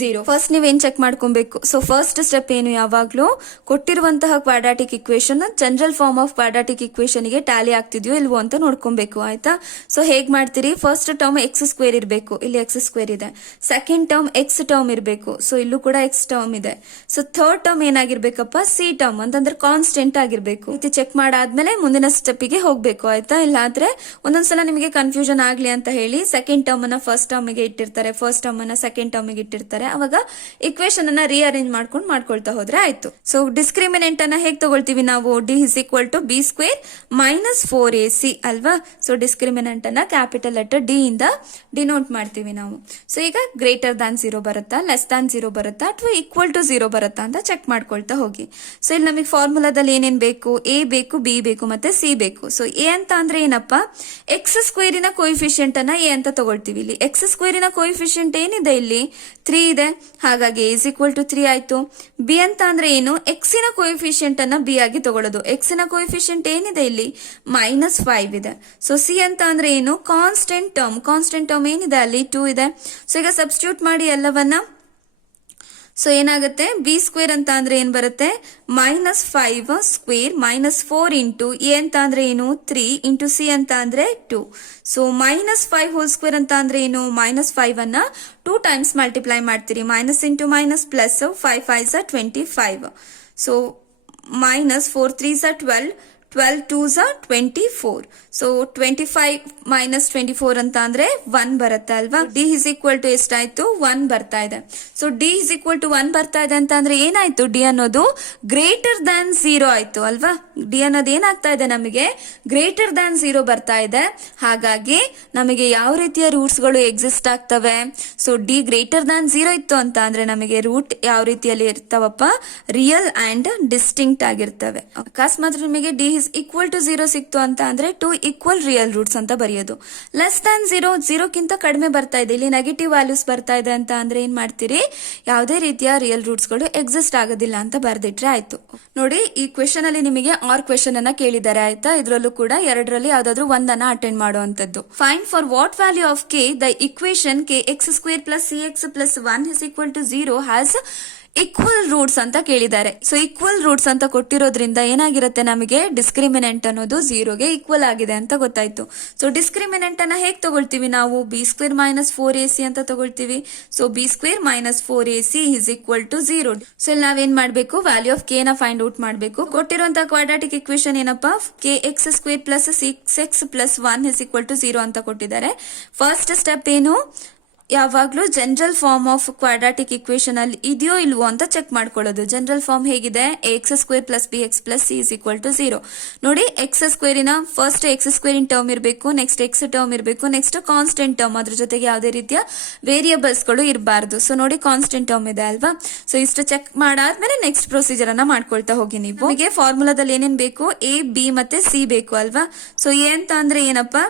0. First ನೀವೇನ್ ಚೆಕ್ ಮಾಡ್ಕೊಬೇಕು? ಸೊ ಫಸ್ಟ್ ಸ್ಟೆಪ್ ಏನು? ಯಾವಾಗ್ಲೂ ಕೊಟ್ಟಿರುವಂತಹ quadratic equation general form of quadratic equation ಗೆ ಟ್ಯಾಲಿ ಆಗ್ತಿದ್ಯೋ ಇಲ್ವೋ ಅಂತ ನೋಡ್ಕೊಬೇಕು. ಆಯ್ತಾ. ಸೊ ಹೇಗ್ ಮಾಡ್ತೀರಿ? ಫಸ್ಟ್ ಟರ್ಮ್ ಎಕ್ಸ್ ಸ್ಕ್ವೇರ್ ಇರಬೇಕು. ಇಲ್ಲಿ ಎಕ್ಸ್ ಸ್ಕ್ವೇರ್ ಇದೆ. ಸೆಕೆಂಡ್ ಟರ್ಮ್ ಎಕ್ಸ್ ಟರ್ಮ್ ಇರಬೇಕು. ಸೊ ಇಲ್ಲೂ ಕೂಡ ಎಕ್ಸ್ ಟರ್ಮ್ ಇದೆ. ಸೊ ಥರ್ಡ್ ಟರ್ಮ್ ಏನಾಗಿರ್ಬೇಕಪ್ಪ? ಸಿ ಟರ್ಮ್ ಅಂತಂದ್ರೆ ಕಾನ್ಸ್ಟೆಂಟ್ ಆಗಿರ್ಬೇಕು. ಇದು ಚೆಕ್ ಮಾಡಾದ್ಮೇಲೆ ಮುಂದಿನ ಸ್ಟೆಪ್ಗೆ ಹೋಗ್ಬೇಕು. ಆಯ್ತಾ. ಇಲ್ಲಾಂದ್ರೆ ಒಂದೊಂದ್ಸಲ ನಿಮಗೆ ಕನ್ಫ್ಯೂಷನ್ ಆಗ್ಲಿ ಅಂತ ಹೇಳಿ ಸೆಕೆಂಡ್ ಟರ್ಮ್ ಅನ್ನ ಫಸ್ಟ್ ಟರ್ಮ್ ಗೆ ಇಟ್ಟಿರ್ತಾರೆ, ಫಸ್ಟ್ ಟರ್ಮ್ ಅನ್ನ ಸೆಕೆಂಡ್ ಟರ್ಮ್ ಗೆ ಇಟ್ಟಿರ್ತಾರೆ. ಅವಾಗ ಇಕ್ವೇಶನ್ ಅನ್ನ ರೀಅರೇಂಜ್ ಮಾಡ್ಕೊಳ್ತಾ ಹೋದ್ರೆ ಆಯ್ತು. ಸೊ ಡಿಸ್ಕ್ರಿಮಿನೆಂಟ್ ಅನ್ನ ಹೇಗೆ ತಗೊಳ್ತೀವಿ ನಾವು? D is equal to B square minus 4ac ಅಲ್ವಾ. ಸೊ ಡಿಸ್ಕ್ರಿಮಿನೆಂಟ್ ಅನ್ನ ಕ್ಯಾಪಿಟಲ್ ಲೆಟರ್ ಡಿ ಇಂದ ಡಿನೋಟ್ ಮಾಡ್ತೀವಿ ನಾವು. ಸೊ ಈಗ ಗ್ರೇಟರ್ ದಾನ್ 0 ಬರುತ್ತಾ, ಲೆಸ್ ದಾನ್ 0 ಬರುತ್ತಾ, ಅಥವಾ ಈಕ್ವಲ್ ಟು 0 ಬರುತ್ತಾ ಅಂತ ಚೆಕ್ ಮಾಡ್ಕೊಳ್ತಾ ಹೋಗಿ. ಸೊ ಇಲ್ಲಿ ನಮಗೆ ಫಾರ್ಮುಲಾದಲ್ಲಿ ಏನೇನ್ ಬೇಕು, ಎ ಬೇಕು, ಬಿ ಬೇಕು, ಮತ್ತೆ ಸಿ ಬೇಕು. ಸೊ ಎ ಅಂತ ಅಂದ್ರೆ ಏನಪ್ಪ, ಎಕ್ಸ್ ಸ್ಕ್ವೇರಿನ ಕೋಯಿಫಿಷಿಯಂಟ್ ಅನ್ನ ಎ ಅಂತ ತಗೊಳ್ತೀವಿ. ಇಲ್ಲಿ ಎಕ್ಸ್ ಸ್ಕ್ವೇರಿನ ಕೋಯಿಫಿಷಿಯಂಟ್ ಏನಿದೆ, ಇಲ್ಲಿ 3 ಇದೆ, ಹಾಗಾಗಿ ಎ ಇಸ್ ಈಕ್ವಲ್ ಟು 3 ಆಯ್ತು. ಬಿ ಅಂತ ಅಂದ್ರೆ ಏನು, ಎಕ್ಸಿನ ಕೋಯಿಫಿಷಿಯಂಟ್ ಅನ್ನ ಬಿ ಆಗಿ ತಗೊಳ್ಳೋದು. ಎಕ್ಸಿನ ಕೋಯಿಫಿಷಿಯಂಟ್ ಏನಿದೆ ಇಲ್ಲಿ -5 ಇದೆ. ಸೊ ಸಿ ಅಂತ ಅಂದ್ರೆ ಏನು, ಕಾನ್ಸ್ಟೆಂಟ್ ಟರ್ಮ್ ಏನಿದೆ ಅಲ್ಲಿ 2 ಇದೆ. ಸೊ ಈಗ ಸಬ್ಸ್ಟಿಟ್ಯೂಟ್ ಮಾಡಿ ಎಲ್ಲವನ್ನ. ಸೊ ಏನಾಗುತ್ತೆ, ಬಿ ಸ್ಕ್ವೇರ್ ಅಂತ ಅಂದ್ರೆ ಏನ್ ಬರುತ್ತೆ, -5 ಸ್ಕ್ವೇರ್ -4 ಇಂಟು ಎ ಅಂತ ಅಂದ್ರೆ ಏನು 3 ಇಂಟು ಸಿ ಅಂತ ಅಂದ್ರೆ 2. ಸೊ -5 ಹೋಲ್ ಸ್ಕ್ವೇರ್ ಅಂತ ಅಂದ್ರೆ ಏನು, -5 ಅನ್ನ 2 ಟೈಮ್ಸ್ ಮಲ್ಟಿಪ್ಲೈ ಮಾಡ್ತೀರಿ. Minus into minus plus, 5 5 25. So -4 3 12, 12 2 24. So 25 - 24 ಅಂತ ಅಂದ್ರೆ 1 ಬರುತ್ತೆ ಅಲ್ವಾ. ಡಿ ಇಸ್ ಈಕ್ವಲ್ ಟು ಎಷ್ಟಾಯ್ತು, 1 ಬರ್ತಾ ಇದೆ. So D is equal to 1 ಬರ್ತಾ ಇದೆ ಅಂತ ಅಂದ್ರೆ ಏನಾಯ್ತು, ಡಿ ಅನ್ನೋದು ಗ್ರೇಟರ್ ದ್ಯಾನ್ 0 ಆಯ್ತು ಅಲ್ವಾ. ಡಿ ಅನ್ನೋದು ಏನಾಗ್ತಾ ಇದೆ, ನಮಗೆ ಗ್ರೇಟರ್ ದ್ಯಾನ್ 0 ಬರ್ತಾ ಇದೆ. ಹಾಗಾಗಿ ನಮಗೆ ಯಾವ ರೀತಿಯ ರೂಟ್ಸ್ ಗಳು ಎಕ್ಸಿಸ್ಟ್ ಆಗ್ತವೆ. ಸೊ ಡಿ ಗ್ರೇಟರ್ ದ್ಯಾನ್ 0 ಇತ್ತು ಅಂತ ಅಂದ್ರೆ ನಮಗೆ ರೂಟ್ ಯಾವ ರೀತಿಯಲ್ಲಿ ಇರ್ತಾವಪ್ಪ, ರಿಯಲ್ ಅಂಡ್ ಡಿಸ್ಟಿಂಕ್ಟ್ ಆಗಿರ್ತವೆ. ಅಕಸ್ಮಾತ್ ನಿಮಗೆ ಡಿ ಇಸ್ ಈಕ್ವಲ್ ಟು 0 ಸಿಕ್ತು ಅಂತ ಅಂದ್ರೆ 2 ಈಕ್ವಲ್ ರಿಯಲ್ ರೂಟ್ಸ್ ಅಂತ ಬರೆಯೋದು. ಲೆಸ್ ದ್ಯಾನ್ 0 ಗಿಂತ ಕಡಿಮೆ ಬರ್ತಾ ಇದೆ, ಇಲ್ಲಿ ನೆಗೆಟಿವ್ ವ್ಯಾಲ್ಯೂಸ್ ಬರ್ತಾ ಇದೆ ಅಂತ ಅಂದ್ರೆ ಏನ್ ಮಾಡ್ತೀರಿ, ಯಾವುದೇ ರೀತಿಯ ರಿಯಲ್ ರೂಟ್ಸ್ ಗಳು ಎಕ್ಸಿಸ್ಟ್ ಆಗೋದಿಲ್ಲ ಅಂತ ಬರ್ದಿಟ್ರೆ ಆಯ್ತು. ನೋಡಿ, ಈ ಕ್ವೆಶನ್ ಅಲ್ಲಿ ನಿಮಗೆ ಆರ್ ಕ್ವೆಶನ್ ಅನ್ನ ಕೇಳಿದ್ದಾರೆ ಆಯ್ತಾ. ಇದ್ರಲ್ಲೂ ಕೂಡ ಎರಡರಲ್ಲಿ ಯಾವ್ದಾದ್ರು ಒಂದನ್ನ ಅಟೆಂಡ್ ಮಾಡುವಂತದ್ದು. Find for what value of K the equation K x square plus C x plus 1 is equal to 0 has equal roots ಅಂತ ಕೇಳಿದ್ದಾರೆ. ಸೊ ಈಕ್ವಲ್ ರೂಟ್ಸ್ ಅಂತ ಕೊಟ್ಟಿರೋದ್ರಿಂದ ಏನಾಗಿರುತ್ತೆ, ನಮಗೆ ಡಿಸ್ಕ್ರಿಮಿನೆಂಟ್ ಅನ್ನೋದು 0ಗೆ ಈಕ್ವಲ್ ಆಗಿದೆ ಅಂತ ಗೊತ್ತಾಯ್ತು. ಸೊ ಡಿಸ್ಕ್ರಿಮಿನೆಂಟ್ ಅನ್ನ ಹೇಗೆ ತಗೊಳ್ತೀವಿ ನಾವು, ಬಿ ಸ್ಕ್ವೇರ್ -4ac ಅಂತ ತಗೊಳ್ತೀವಿ. So b square -4ac is equal to 0. So ಇಲ್ಲಿ ನಾವೇನ್ ಮಾಡ್ಬೇಕು, ವ್ಯಾಲ್ಯೂ ಆಫ್ ಕೆ ನ ಫೈಂಡ್ ಔಟ್ ಮಾಡ್ಬೇಕು. ಕೊಟ್ಟಿರುವಂತಹ ಕ್ವಾಡ್ರಾಟಿಕ್ ಇಕ್ವೇಶನ್ ಏನಪ್ಪಾ, k x square plus 6x plus 1 is equal to 0 ಅಂತ ಕೊಟ್ಟಿದ್ದಾರೆ. ಫಸ್ಟ್ ಸ್ಟೆಪ್ ಏನು, ಯಾವಾಗ್ಲೂ general form of quadratic equation ಅಲ್ಲಿ ಇದೆಯೋ ಇಲ್ವೋ ಅಂತ ಚೆಕ್ ಮಾಡ್ಕೊಳ್ಳೋದು. ಜನರಲ್ ಫಾರ್ಮ್ ಹೇಗಿದೆ, x square plus b x plus c is equal to 0. ನೋಡಿ, ಎಕ್ಸ್ ಸ್ಕ್ವೇರಿನ ಫಸ್ಟ್ ಎಕ್ಸ್ ಸ್ಕ್ವೇರಿನ ಟರ್ಮ್ ಇರಬೇಕು, ನೆಕ್ಸ್ಟ್ ಎಕ್ಸ್ ಟರ್ಮ್ ಇರಬೇಕು, ನೆಕ್ಸ್ಟ್ ಕಾನ್ಸ್ಟೆಂಟ್ ಟರ್ಮ್, ಅದ್ರ ಜೊತೆಗೆ ಯಾವುದೇ ರೀತಿಯ ವೇರಿಯೇಬಲ್ಸ್ ಗಳು ಇರಬಾರ್ದು. ಸೊ ನೋಡಿ, ಕಾನ್ಸ್ಟೆಂಟ್ ಟರ್ಮ್ ಇದೆ ಅಲ್ವಾ. ಸೊ ಇಷ್ಟು ಚೆಕ್ ಮಾಡಾದ್ಮೇಲೆ ನೆಕ್ಸ್ಟ್ ಪ್ರೊಸೀಜರ್ ಅನ್ನ ಮಾಡ್ಕೊಳ್ತಾ ಹೋಗಿ ನೀವು. ನಿಮಗೆ ಫಾರ್ಮುಲಾದಲ್ಲಿ ಏನೇನ್ ಬೇಕು, ಎ ಬಿ ಮತ್ತೆ ಸಿ ಬೇಕು ಅಲ್ವಾ. ಸೊ ಎ ಅಂತ ಅಂದ್ರೆ ಏನಪ್ಪಾ,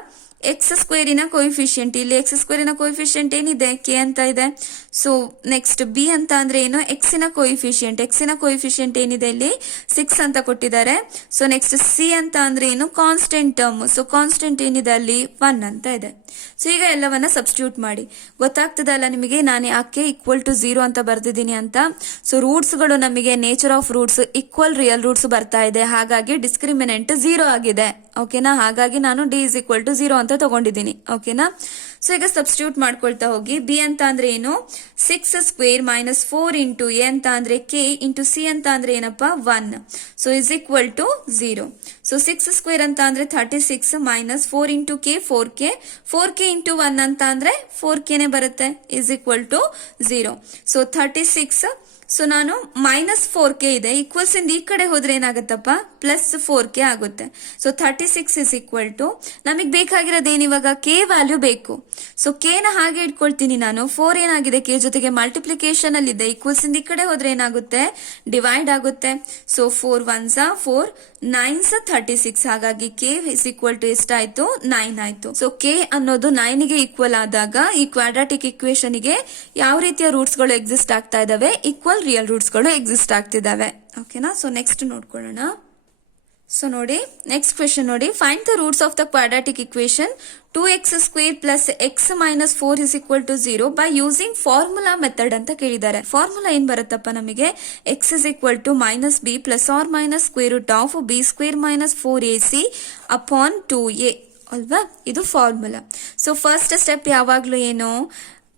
ಎಕ್ಸ್ ಸ್ಕ್ವೇರಿನ ಕೋಯಿಫಿಷಿಯಂಟ್. ಇಲ್ಲಿ ಎಕ್ಸ್ ಸ್ಕ್ವೇರಿನ ಕೋಯಿಫಿಷಿಯಂಟ್ ಏನಿದೆ, ಕೆ ಅಂತ ಇದೆ. ಸೊ ನೆಕ್ಸ್ಟ್ ಬಿ ಅಂತ ಅಂದ್ರೆ ಏನು, ಎಕ್ಸಿನ ಕೋಯಿಫಿಷಿಯಂಟ್ ಏನಿದೆ ಇಲ್ಲಿ 6 ಅಂತ ಕೊಟ್ಟಿದ್ದಾರೆ. ಸೊ ನೆಕ್ಸ್ಟ್ ಸಿ ಅಂತ ಅಂದ್ರೆ ಏನು, ಕಾನ್ಸ್ಟೆಂಟ್ ಟರ್ಮ್. ಸೊ ಕಾನ್ಸ್ಟೆಂಟ್ ಏನಿದೆ ಅಲ್ಲಿ 1 ಅಂತ ಇದೆ. ಸೊ ಈಗ ಎಲ್ಲವನ್ನ ಸಬ್ಸ್ಟಿಟ್ಯೂಟ್ ಮಾಡಿ. ಗೊತ್ತಾಗ್ತದೆ ಅಲ್ಲ ನಿಮಗೆ, ನಾನು ಯಾಕೆ ಈಕ್ವಲ್ ಟು 0 ಅಂತ ಬರ್ದಿದ್ದೀನಿ ಅಂತ. ಸೊ ರೂಟ್ಸ್ ಗಳು ನಮಗೆ nature of roots equal real roots ಬರ್ತಾ ಇದೆ, ಹಾಗಾಗಿ ಡಿಸ್ಕ್ರಿಮಿನೆಂಟ್ 0 ಆಗಿದೆ. ಓಕೆನಾ, ಹಾಗಾಗಿ ನಾನು ಡಿ ಇಸ್ ಈಕ್ವಲ್ ಟು 0 ಅಂತ ತಗೊಂಡಿದ್ದೀನಿ. ಓಕೆನಾ. ಸೊ ಈಗ ಸಬ್ಸ್ಟಿಟ್ಯೂಟ್ ಮಾಡ್ಕೊಳ್ತಾ ಹೋಗಿ. ಬಿ ಅಂತ ಅಂದ್ರೆ ಏನು, 6 ಸ್ಕ್ವೇರ್ -4 ಇಂಟು ಎ ಅಂತ ಅಂದ್ರೆ ಕೆ ಇಂಟು ಸಿ ಅಂತ ಅಂದ್ರೆ ಏನಪ್ಪಾ 1. So is equal to 0. So 6 square ಅಂತ ಅಂದ್ರೆ 36 -4 ಇಂಟು ಕೆ 4k ಇಂಟು 1 ಅಂತ ಅಂದ್ರೆ 4k ನೇ ಬರುತ್ತೆ, is equal to 0. So 36. So ನಾನು -4k ಇದೆ, ಈಕ್ವಲ್ಸ್ ಇಂದ ಈ ಕಡೆ ಹೋದ್ರೆ ಏನಾಗುತ್ತಪ್ಪ, +4k ಆಗುತ್ತೆ. ಸೊ 36 ಇಸ್ ಈಕ್ವಲ್ ಟು, ನಮಗೆ ಬೇಕಾಗಿರೋದೇನು ಇವಾಗ, ಕೆ ವ್ಯಾಲ್ಯೂ ಬೇಕು. ಸೊ ಕೆ ನ ಹಾಗೆ ಇಟ್ಕೊಳ್ತೀನಿ ನಾನು. 4 ಏನಾಗಿದೆ, ಕೆ ಜೊತೆಗೆ ಮಲ್ಟಿಪ್ಲಿಕೇಶನ್ ಅಲ್ಲಿ ಇದೆ, ಈಕ್ವಲ್ಸ್ ಇಂದ ಈ ಕಡೆ ಹೋದ್ರೆ ಏನಾಗುತ್ತೆ, ಡಿವೈಡ್ ಆಗುತ್ತೆ. So 4 1s 4 9s 36. ಹಾಗಾಗಿ ಕೆ ಇಸ್ ಈಕ್ವಲ್ ಟು ಎಷ್ಟಾಯ್ತು, 9 ಆಯ್ತು. ಸೊ ಕೆ ಅನ್ನೋದು 9 ಗೆ ಈಕ್ವಲ್ ಆದಾಗ ಈ ಕ್ವಾಡ್ರಾಟಿಕ್ ಇಕ್ವೇಶನ್ ಗೆ ಯಾವ ರೀತಿಯ ರೂಟ್ಸ್ ಗಳು ಎಕ್ಸಿಸ್ಟ್ ಆಗ್ತಾ ಇದಾವೆ, ಈಕ್ವಲ್ ರಿಯಲ್ ರೂಟ್ಸ್ ಗಳು ಎಕ್ಸಿಸ್ಟ್ ಆಗ್ತಿದಾವೆ. ಓಕೆನಾ. ಸೊ ನೆಕ್ಸ್ಟ್ ನೋಡ್ಕೊಳ್ಳೋಣ. ಸೊ ನೋಡಿ, ನೆಕ್ಸ್ಟ್ ಕ್ವೆಶನ್ ನೋಡಿ, find the roots of the quadratic equation 2x square plus x -4 is equal to 0 by using formula method ಅಂತ ಕೇಳಿದ್ದಾರೆ. ಫಾರ್ಮುಲಾ ಏನ್ ಬರುತ್ತಪ್ಪ ನಮಗೆ, x is equal to -b plus or minus square root of b square -4ac upon 2a ಅಲ್ವಾ, ಇದು formula. So first step ಯಾವಾಗ್ಲೂ ಏನು,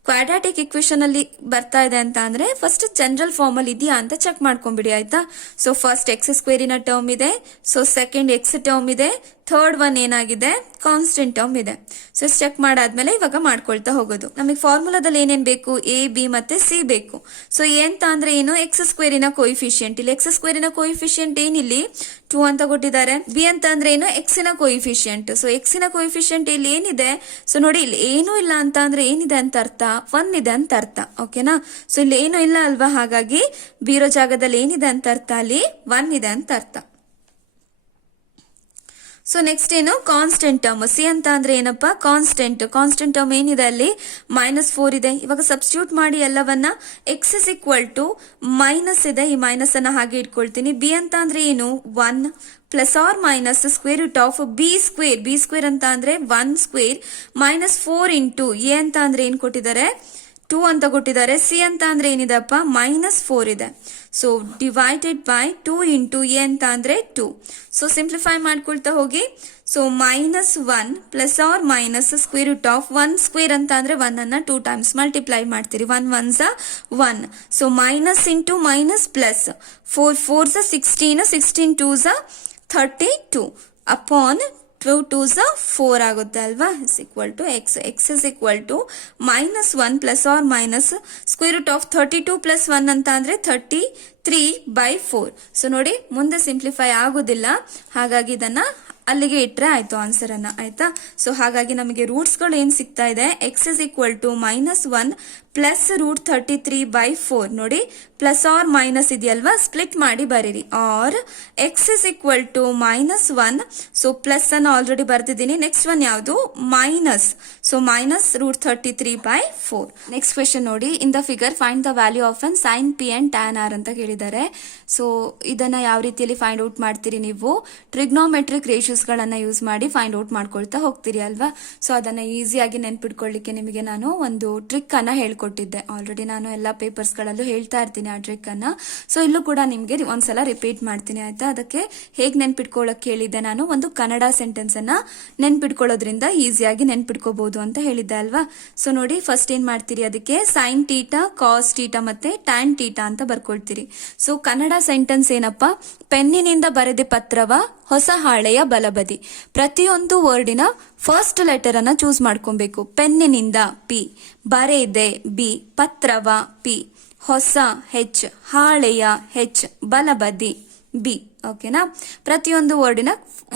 quadratic equation ಅಲ್ಲಿ ಬರ್ತಾ ಇದೆ ಅಂತ ಅಂದ್ರೆ ಫಸ್ಟ್ ಜನರಲ್ ಫಾರ್ಮ್ ಅಲ್ಲಿ ಇದೆಯಾ ಅಂತ ಚೆಕ್ ಮಾಡ್ಕೊಂಡ್ಬಿಡಿ ಆಯ್ತಾ. ಸೊ ಫಸ್ಟ್ ಎಕ್ಸ್ ಸ್ಕ್ವೇರಿನ ಟರ್ಮ್ ಇದೆ, ಸೊ ಸೆಕೆಂಡ್ ಎಕ್ಸ್ ಟರ್ಮ್ ಇದೆ, ಥರ್ಡ್ ಒನ್ ಏನಾಗಿದೆ, ಕಾನ್ಸ್ಟೆಂಟ್ ಟರ್ಮ್ ಇದೆ. ಸೊ ಚೆಕ್ ಮಾಡಾದ್ಮೇಲೆ ಇವಾಗ ಮಾಡ್ಕೊಳ್ತಾ ಹೋಗೋದು. ನಮಗೆ ಫಾರ್ಮುಲಾದಲ್ಲಿ ಏನೇನ್ ಬೇಕು, ಎ ಬಿ ಮತ್ತೆ ಸಿ ಬೇಕು. ಸೊ ಎ ಅಂತ ಅಂದ್ರೆ ಏನು, ಎಕ್ಸ್ ಸ್ಕ್ವೇರಿನ ಕೋಯಿಫಿಷಿಯಂಟ್. ಇಲ್ಲಿ ಎಕ್ಸ್ ಸ್ಕ್ವೇರಿನ ಕೋಯಿಫಿಷಿಯಂಟ್ ಏನಿಲ್ಲಿ 2 ಅಂತ ಕೊಟ್ಟಿದ್ದಾರೆ. ಬಿ ಅಂತ ಅಂದ್ರೆ ಏನು, ಎಕ್ಸಿನ ಕೋಯಿಫಿಷಿಯಂಟ್. ಸೊ ಎಕ್ಸಿನ ಕೋಯಿಫಿಷಿಯಂಟ್ ಇಲ್ಲಿ ಏನಿದೆ, ಸೊ ನೋಡಿ ಇಲ್ಲಿ ಏನೂ ಇಲ್ಲ ಅಂತ ಅಂದ್ರೆ ಏನಿದೆ ಅಂತ ಅರ್ಥ, 1 ಇದೆ ಅಂತ ಅರ್ಥ. ಓಕೆನಾ, ಸೊ ಇಲ್ಲಿ ಏನು ಇಲ್ಲ ಅಲ್ವಾ, ಹಾಗಾಗಿ ಬೀರೋ ಜಾಗದಲ್ಲಿ ಏನಿದೆ ಅಂತ ಅರ್ಥ, ಅಲ್ಲಿ 1 ಇದೆ ಅಂತ ಅರ್ಥ. ಸೊ ನೆಕ್ಸ್ಟ್ ಏನು, ಕಾನ್ಸ್ಟೆಂಟ್ ಟರ್ಮ್. ಸಿ ಅಂತ ಅಂದ್ರೆ ಏನಪ್ಪಾ, ಕಾನ್ಸ್ಟೆಂಟ್. ಕಾನ್ಸ್ಟೆಂಟ್ ಟರ್ಮ್ ಏನಿದೆ ಅಲ್ಲಿ -4 ಇದೆ. ಇವಾಗ ಸಬ್ಸ್ಟಿಟ್ಯೂಟ್ ಮಾಡಿ ಎಲ್ಲವನ್ನ. X is equal to minus ಇದೆ, ಈ ಮೈನಸ್ ಅನ್ನ ಹಾಗೆ ಇಟ್ಕೊಳ್ತೀನಿ. ಬಿ ಅಂತ ಅಂದ್ರೆ ಏನು, 1 plus or minus square root of b square. B square ಅಂತ ಅಂದ್ರೆ 1 ಸ್ಕ್ವೇರ್ -4 ಇಂಟು ಎ ಅಂತ ಅಂದ್ರೆ ಏನ್ ಕೊಟ್ಟಿದ್ದಾರೆ, 2 ಅಂತ ಕೊಟ್ಟಿದ್ದಾರೆ. ಸಿ ಅಂತ ಅಂದ್ರೆ ಏನಿದೆಪ್ಪ, -4 ಇದೆ. So divided by 2 into a ಅಂತ ಅಂದ್ರೆ 2. ಸೊ ಸಿಂಪ್ಲಿಫೈ ಮಾಡ್ಕೊಳ್ತಾ ಹೋಗಿ. So -1 plus or minus square root of 1 square ಅಂತ ಅಂದ್ರೆ 1 ಅನ್ನ 2 ಟೈಮ್ಸ್ ಮಲ್ಟಿಪ್ಲೈ ಮಾಡ್ತೀರಿ. 1 1s 1. So minus into minus plus 4 4s 16, 16 2s 32 upon 2 2s 4 ಆಗುತ್ತೆ ಅಲ್ವಾ, is equal to x. X is equal to -1 plus or minus square root of 32 plus 1 ಅಂತ ಅಂದ್ರೆ 33/4. So ನೋಡಿ ಮುಂದೆ ಸಿಂಪ್ಲಿಫೈ ಆಗೋದಿಲ್ಲ, ಹಾಗಾಗಿ ಇದನ್ನ ಅಲ್ಲಿಗೆ ಇಟ್ರೆ ಆಯ್ತು ಆನ್ಸರ್ ಅನ್ನ. ಆಯ್ತಾ, ಸೊ ಹಾಗಾಗಿ ನಮಗೆ ರೂಟ್ಸ್ ಗಳು ಏನ್ ಸಿಗ್ತಾ ಇದೆ, x is equal to -1 plus root 33/4. ನೋಡಿ ಪ್ಲಸ್ ಆರ್ ಮೈನಸ್ ಇದೆಯಲ್ವಾ, ಸ್ಪ್ಲಿಟ್ ಮಾಡಿ ಬರೀರಿ. Or x is equal to -1. So plus ಅನ್ನ ಆಲ್ರೆಡಿ ಬರ್ತಿದ್ದೀನಿ. ನೆಕ್ಸ್ಟ್ ಒನ್ ಯಾವುದು, minus. So minus root 33/4. Next question ನೋಡಿ, in the figure find the value of ಅನ್ sine P and tan R ಅಂತ ಕೇಳಿದ್ದಾರೆ. ಸೊ ಇದನ್ನ ಯಾವ ರೀತಿಯಲ್ಲಿ ಫೈಂಡ್ ಔಟ್ ಮಾಡ್ತೀರಿ ನೀವು, ಟ್ರಿಗ್ನೋಮೆಟ್ರಿಕ್ ರೇಷಿಯೋಸ್ ಗಳನ್ನ ಯೂಸ್ ಮಾಡಿ ಫೈಂಡ್ ಔಟ್ ಮಾಡ್ಕೊಳ್ತಾ ಹೋಗ್ತೀರಿ ಅಲ್ವಾ. ಸೊ ಅದನ್ನ ಈಸಿಯಾಗಿ ನೆನ್ಪಿಟ್ಕೊಳ್ಳಿಕ್ಕೆ ನಿಮಗೆ ನಾನು ಒಂದು ಟ್ರಿಕ್ ಅನ್ನ ಹೇಳ್ಕೊಟ್ಟಿದ್ದೆ. ಆಲ್ರೆಡಿ ನಾನು ಎಲ್ಲಾ ಪೇಪರ್ಸ್ ಗಳಲ್ಲೂ ಹೇಳ್ತಾ ಇರ್ತೀನಿ ಆ ಟ್ರಿಕ್ ಅನ್ನ. ಸೊ ಇಲ್ಲೂ ಕೂಡ ನಿಮ್ಗೆ ಒಂದ್ಸಲ ರಿಪೀಟ್ ಮಾಡ್ತೀನಿ. ಆಯ್ತಾ, ಅದಕ್ಕೆ ಹೇಗ್ ನೆನ್ಪಿಟ್ಕೊಳ್ಳಕ್ ಹೇಳಿದ್ದೆ ನಾನು, ಒಂದು ಕನ್ನಡ ಸೆಂಟೆನ್ಸ್ ಅನ್ನ ನೆನ್ಪಿಟ್ಕೊಳ್ಳೋದ್ರಿಂದ ಈಸಿಯಾಗಿ ನೆನ್ಪಿಟ್ಕೋಬಹುದು ಅಂತ ಹೇಳಿದ್ದೆ ಅಲ್ವಾ. ಸೊ ನೋಡಿ ಫಸ್ಟ್ ಏನ್ ಮಾಡ್ತೀರಿ, ಅದಕ್ಕೆ ಸೈನ್ ಟೀಟಾ, ಕಾಸ್ ಟೀಟಾ ಮತ್ತೆ ಟ್ಯಾನ್ ಟೀಟಾ ಅಂತ ಬರ್ಕೊಳ್ತೀರಿ. ಸೊ ಕನ್ನಡ ಸೆಂಟೆನ್ಸ್ ಏನಪ್ಪಾ, ಪೆನ್ನಿನಿಂದ ಬರೆದ ಪತ್ರವ ಹೊಸ ಹಾಳೆಯ ಬಲಬದಿ. ಪ್ರತಿಯೊಂದು ವರ್ಡಿನ ಫಸ್ಟ್ ಲೆಟರ್ ಅನ್ನ ಚೂಸ್ ಮಾಡ್ಕೊಬೇಕು. ಪೆನ್ನಿನಿಂದ ಪಿ, ಬರೆದೆ ಬಿ, ಪತ್ರವ ಪಿ, ಹೊಸ ಹೆಚ್, ಹಾಳೆಯ ಹೆಚ್, ಬಲಬದಿ ಬಿ. ಓಕೆನಾ, ಪ್ರತಿಯೊಂದು ವರ್ಡಿನ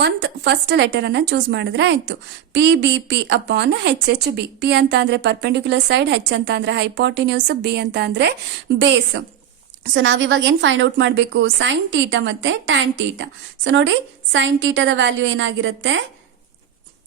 ಒಂದು ಫಸ್ಟ್ ಲೆಟರ್ ಅನ್ನ ಚೂಸ್ ಮಾಡಿದ್ರೆ ಆಯ್ತು. ಪಿ ಬಿ ಪಿ ಅಪಾನ್ ಹೆಚ್ ಎಚ್ ಬಿ. ಪಿ ಅಂತ ಅಂದ್ರೆ ಪರ್ಪೆಂಡಿಕ್ಯುಲರ್ ಸೈಡ್, ಹೆಚ್ ಅಂತ ಅಂದ್ರೆ ಹೈಪಾಟಿನ್ಯೂಸ್, ಬಿ ಅಂತ ಅಂದ್ರೆ ಬೇಸ್. ಸೊ ನಾವಿವಾಗ ಏನ್ ಫೈಂಡ್ ಔಟ್ ಮಾಡಬೇಕು, ಸೈನ್ ಟೀಟಾ ಮತ್ತೆ ಟ್ಯಾನ್ ಟೀಟಾ. ಸೊ ನೋಡಿ ಸೈನ್ ಟೀಟಾದ ವ್ಯಾಲ್ಯೂ ಏನಾಗಿರುತ್ತೆ,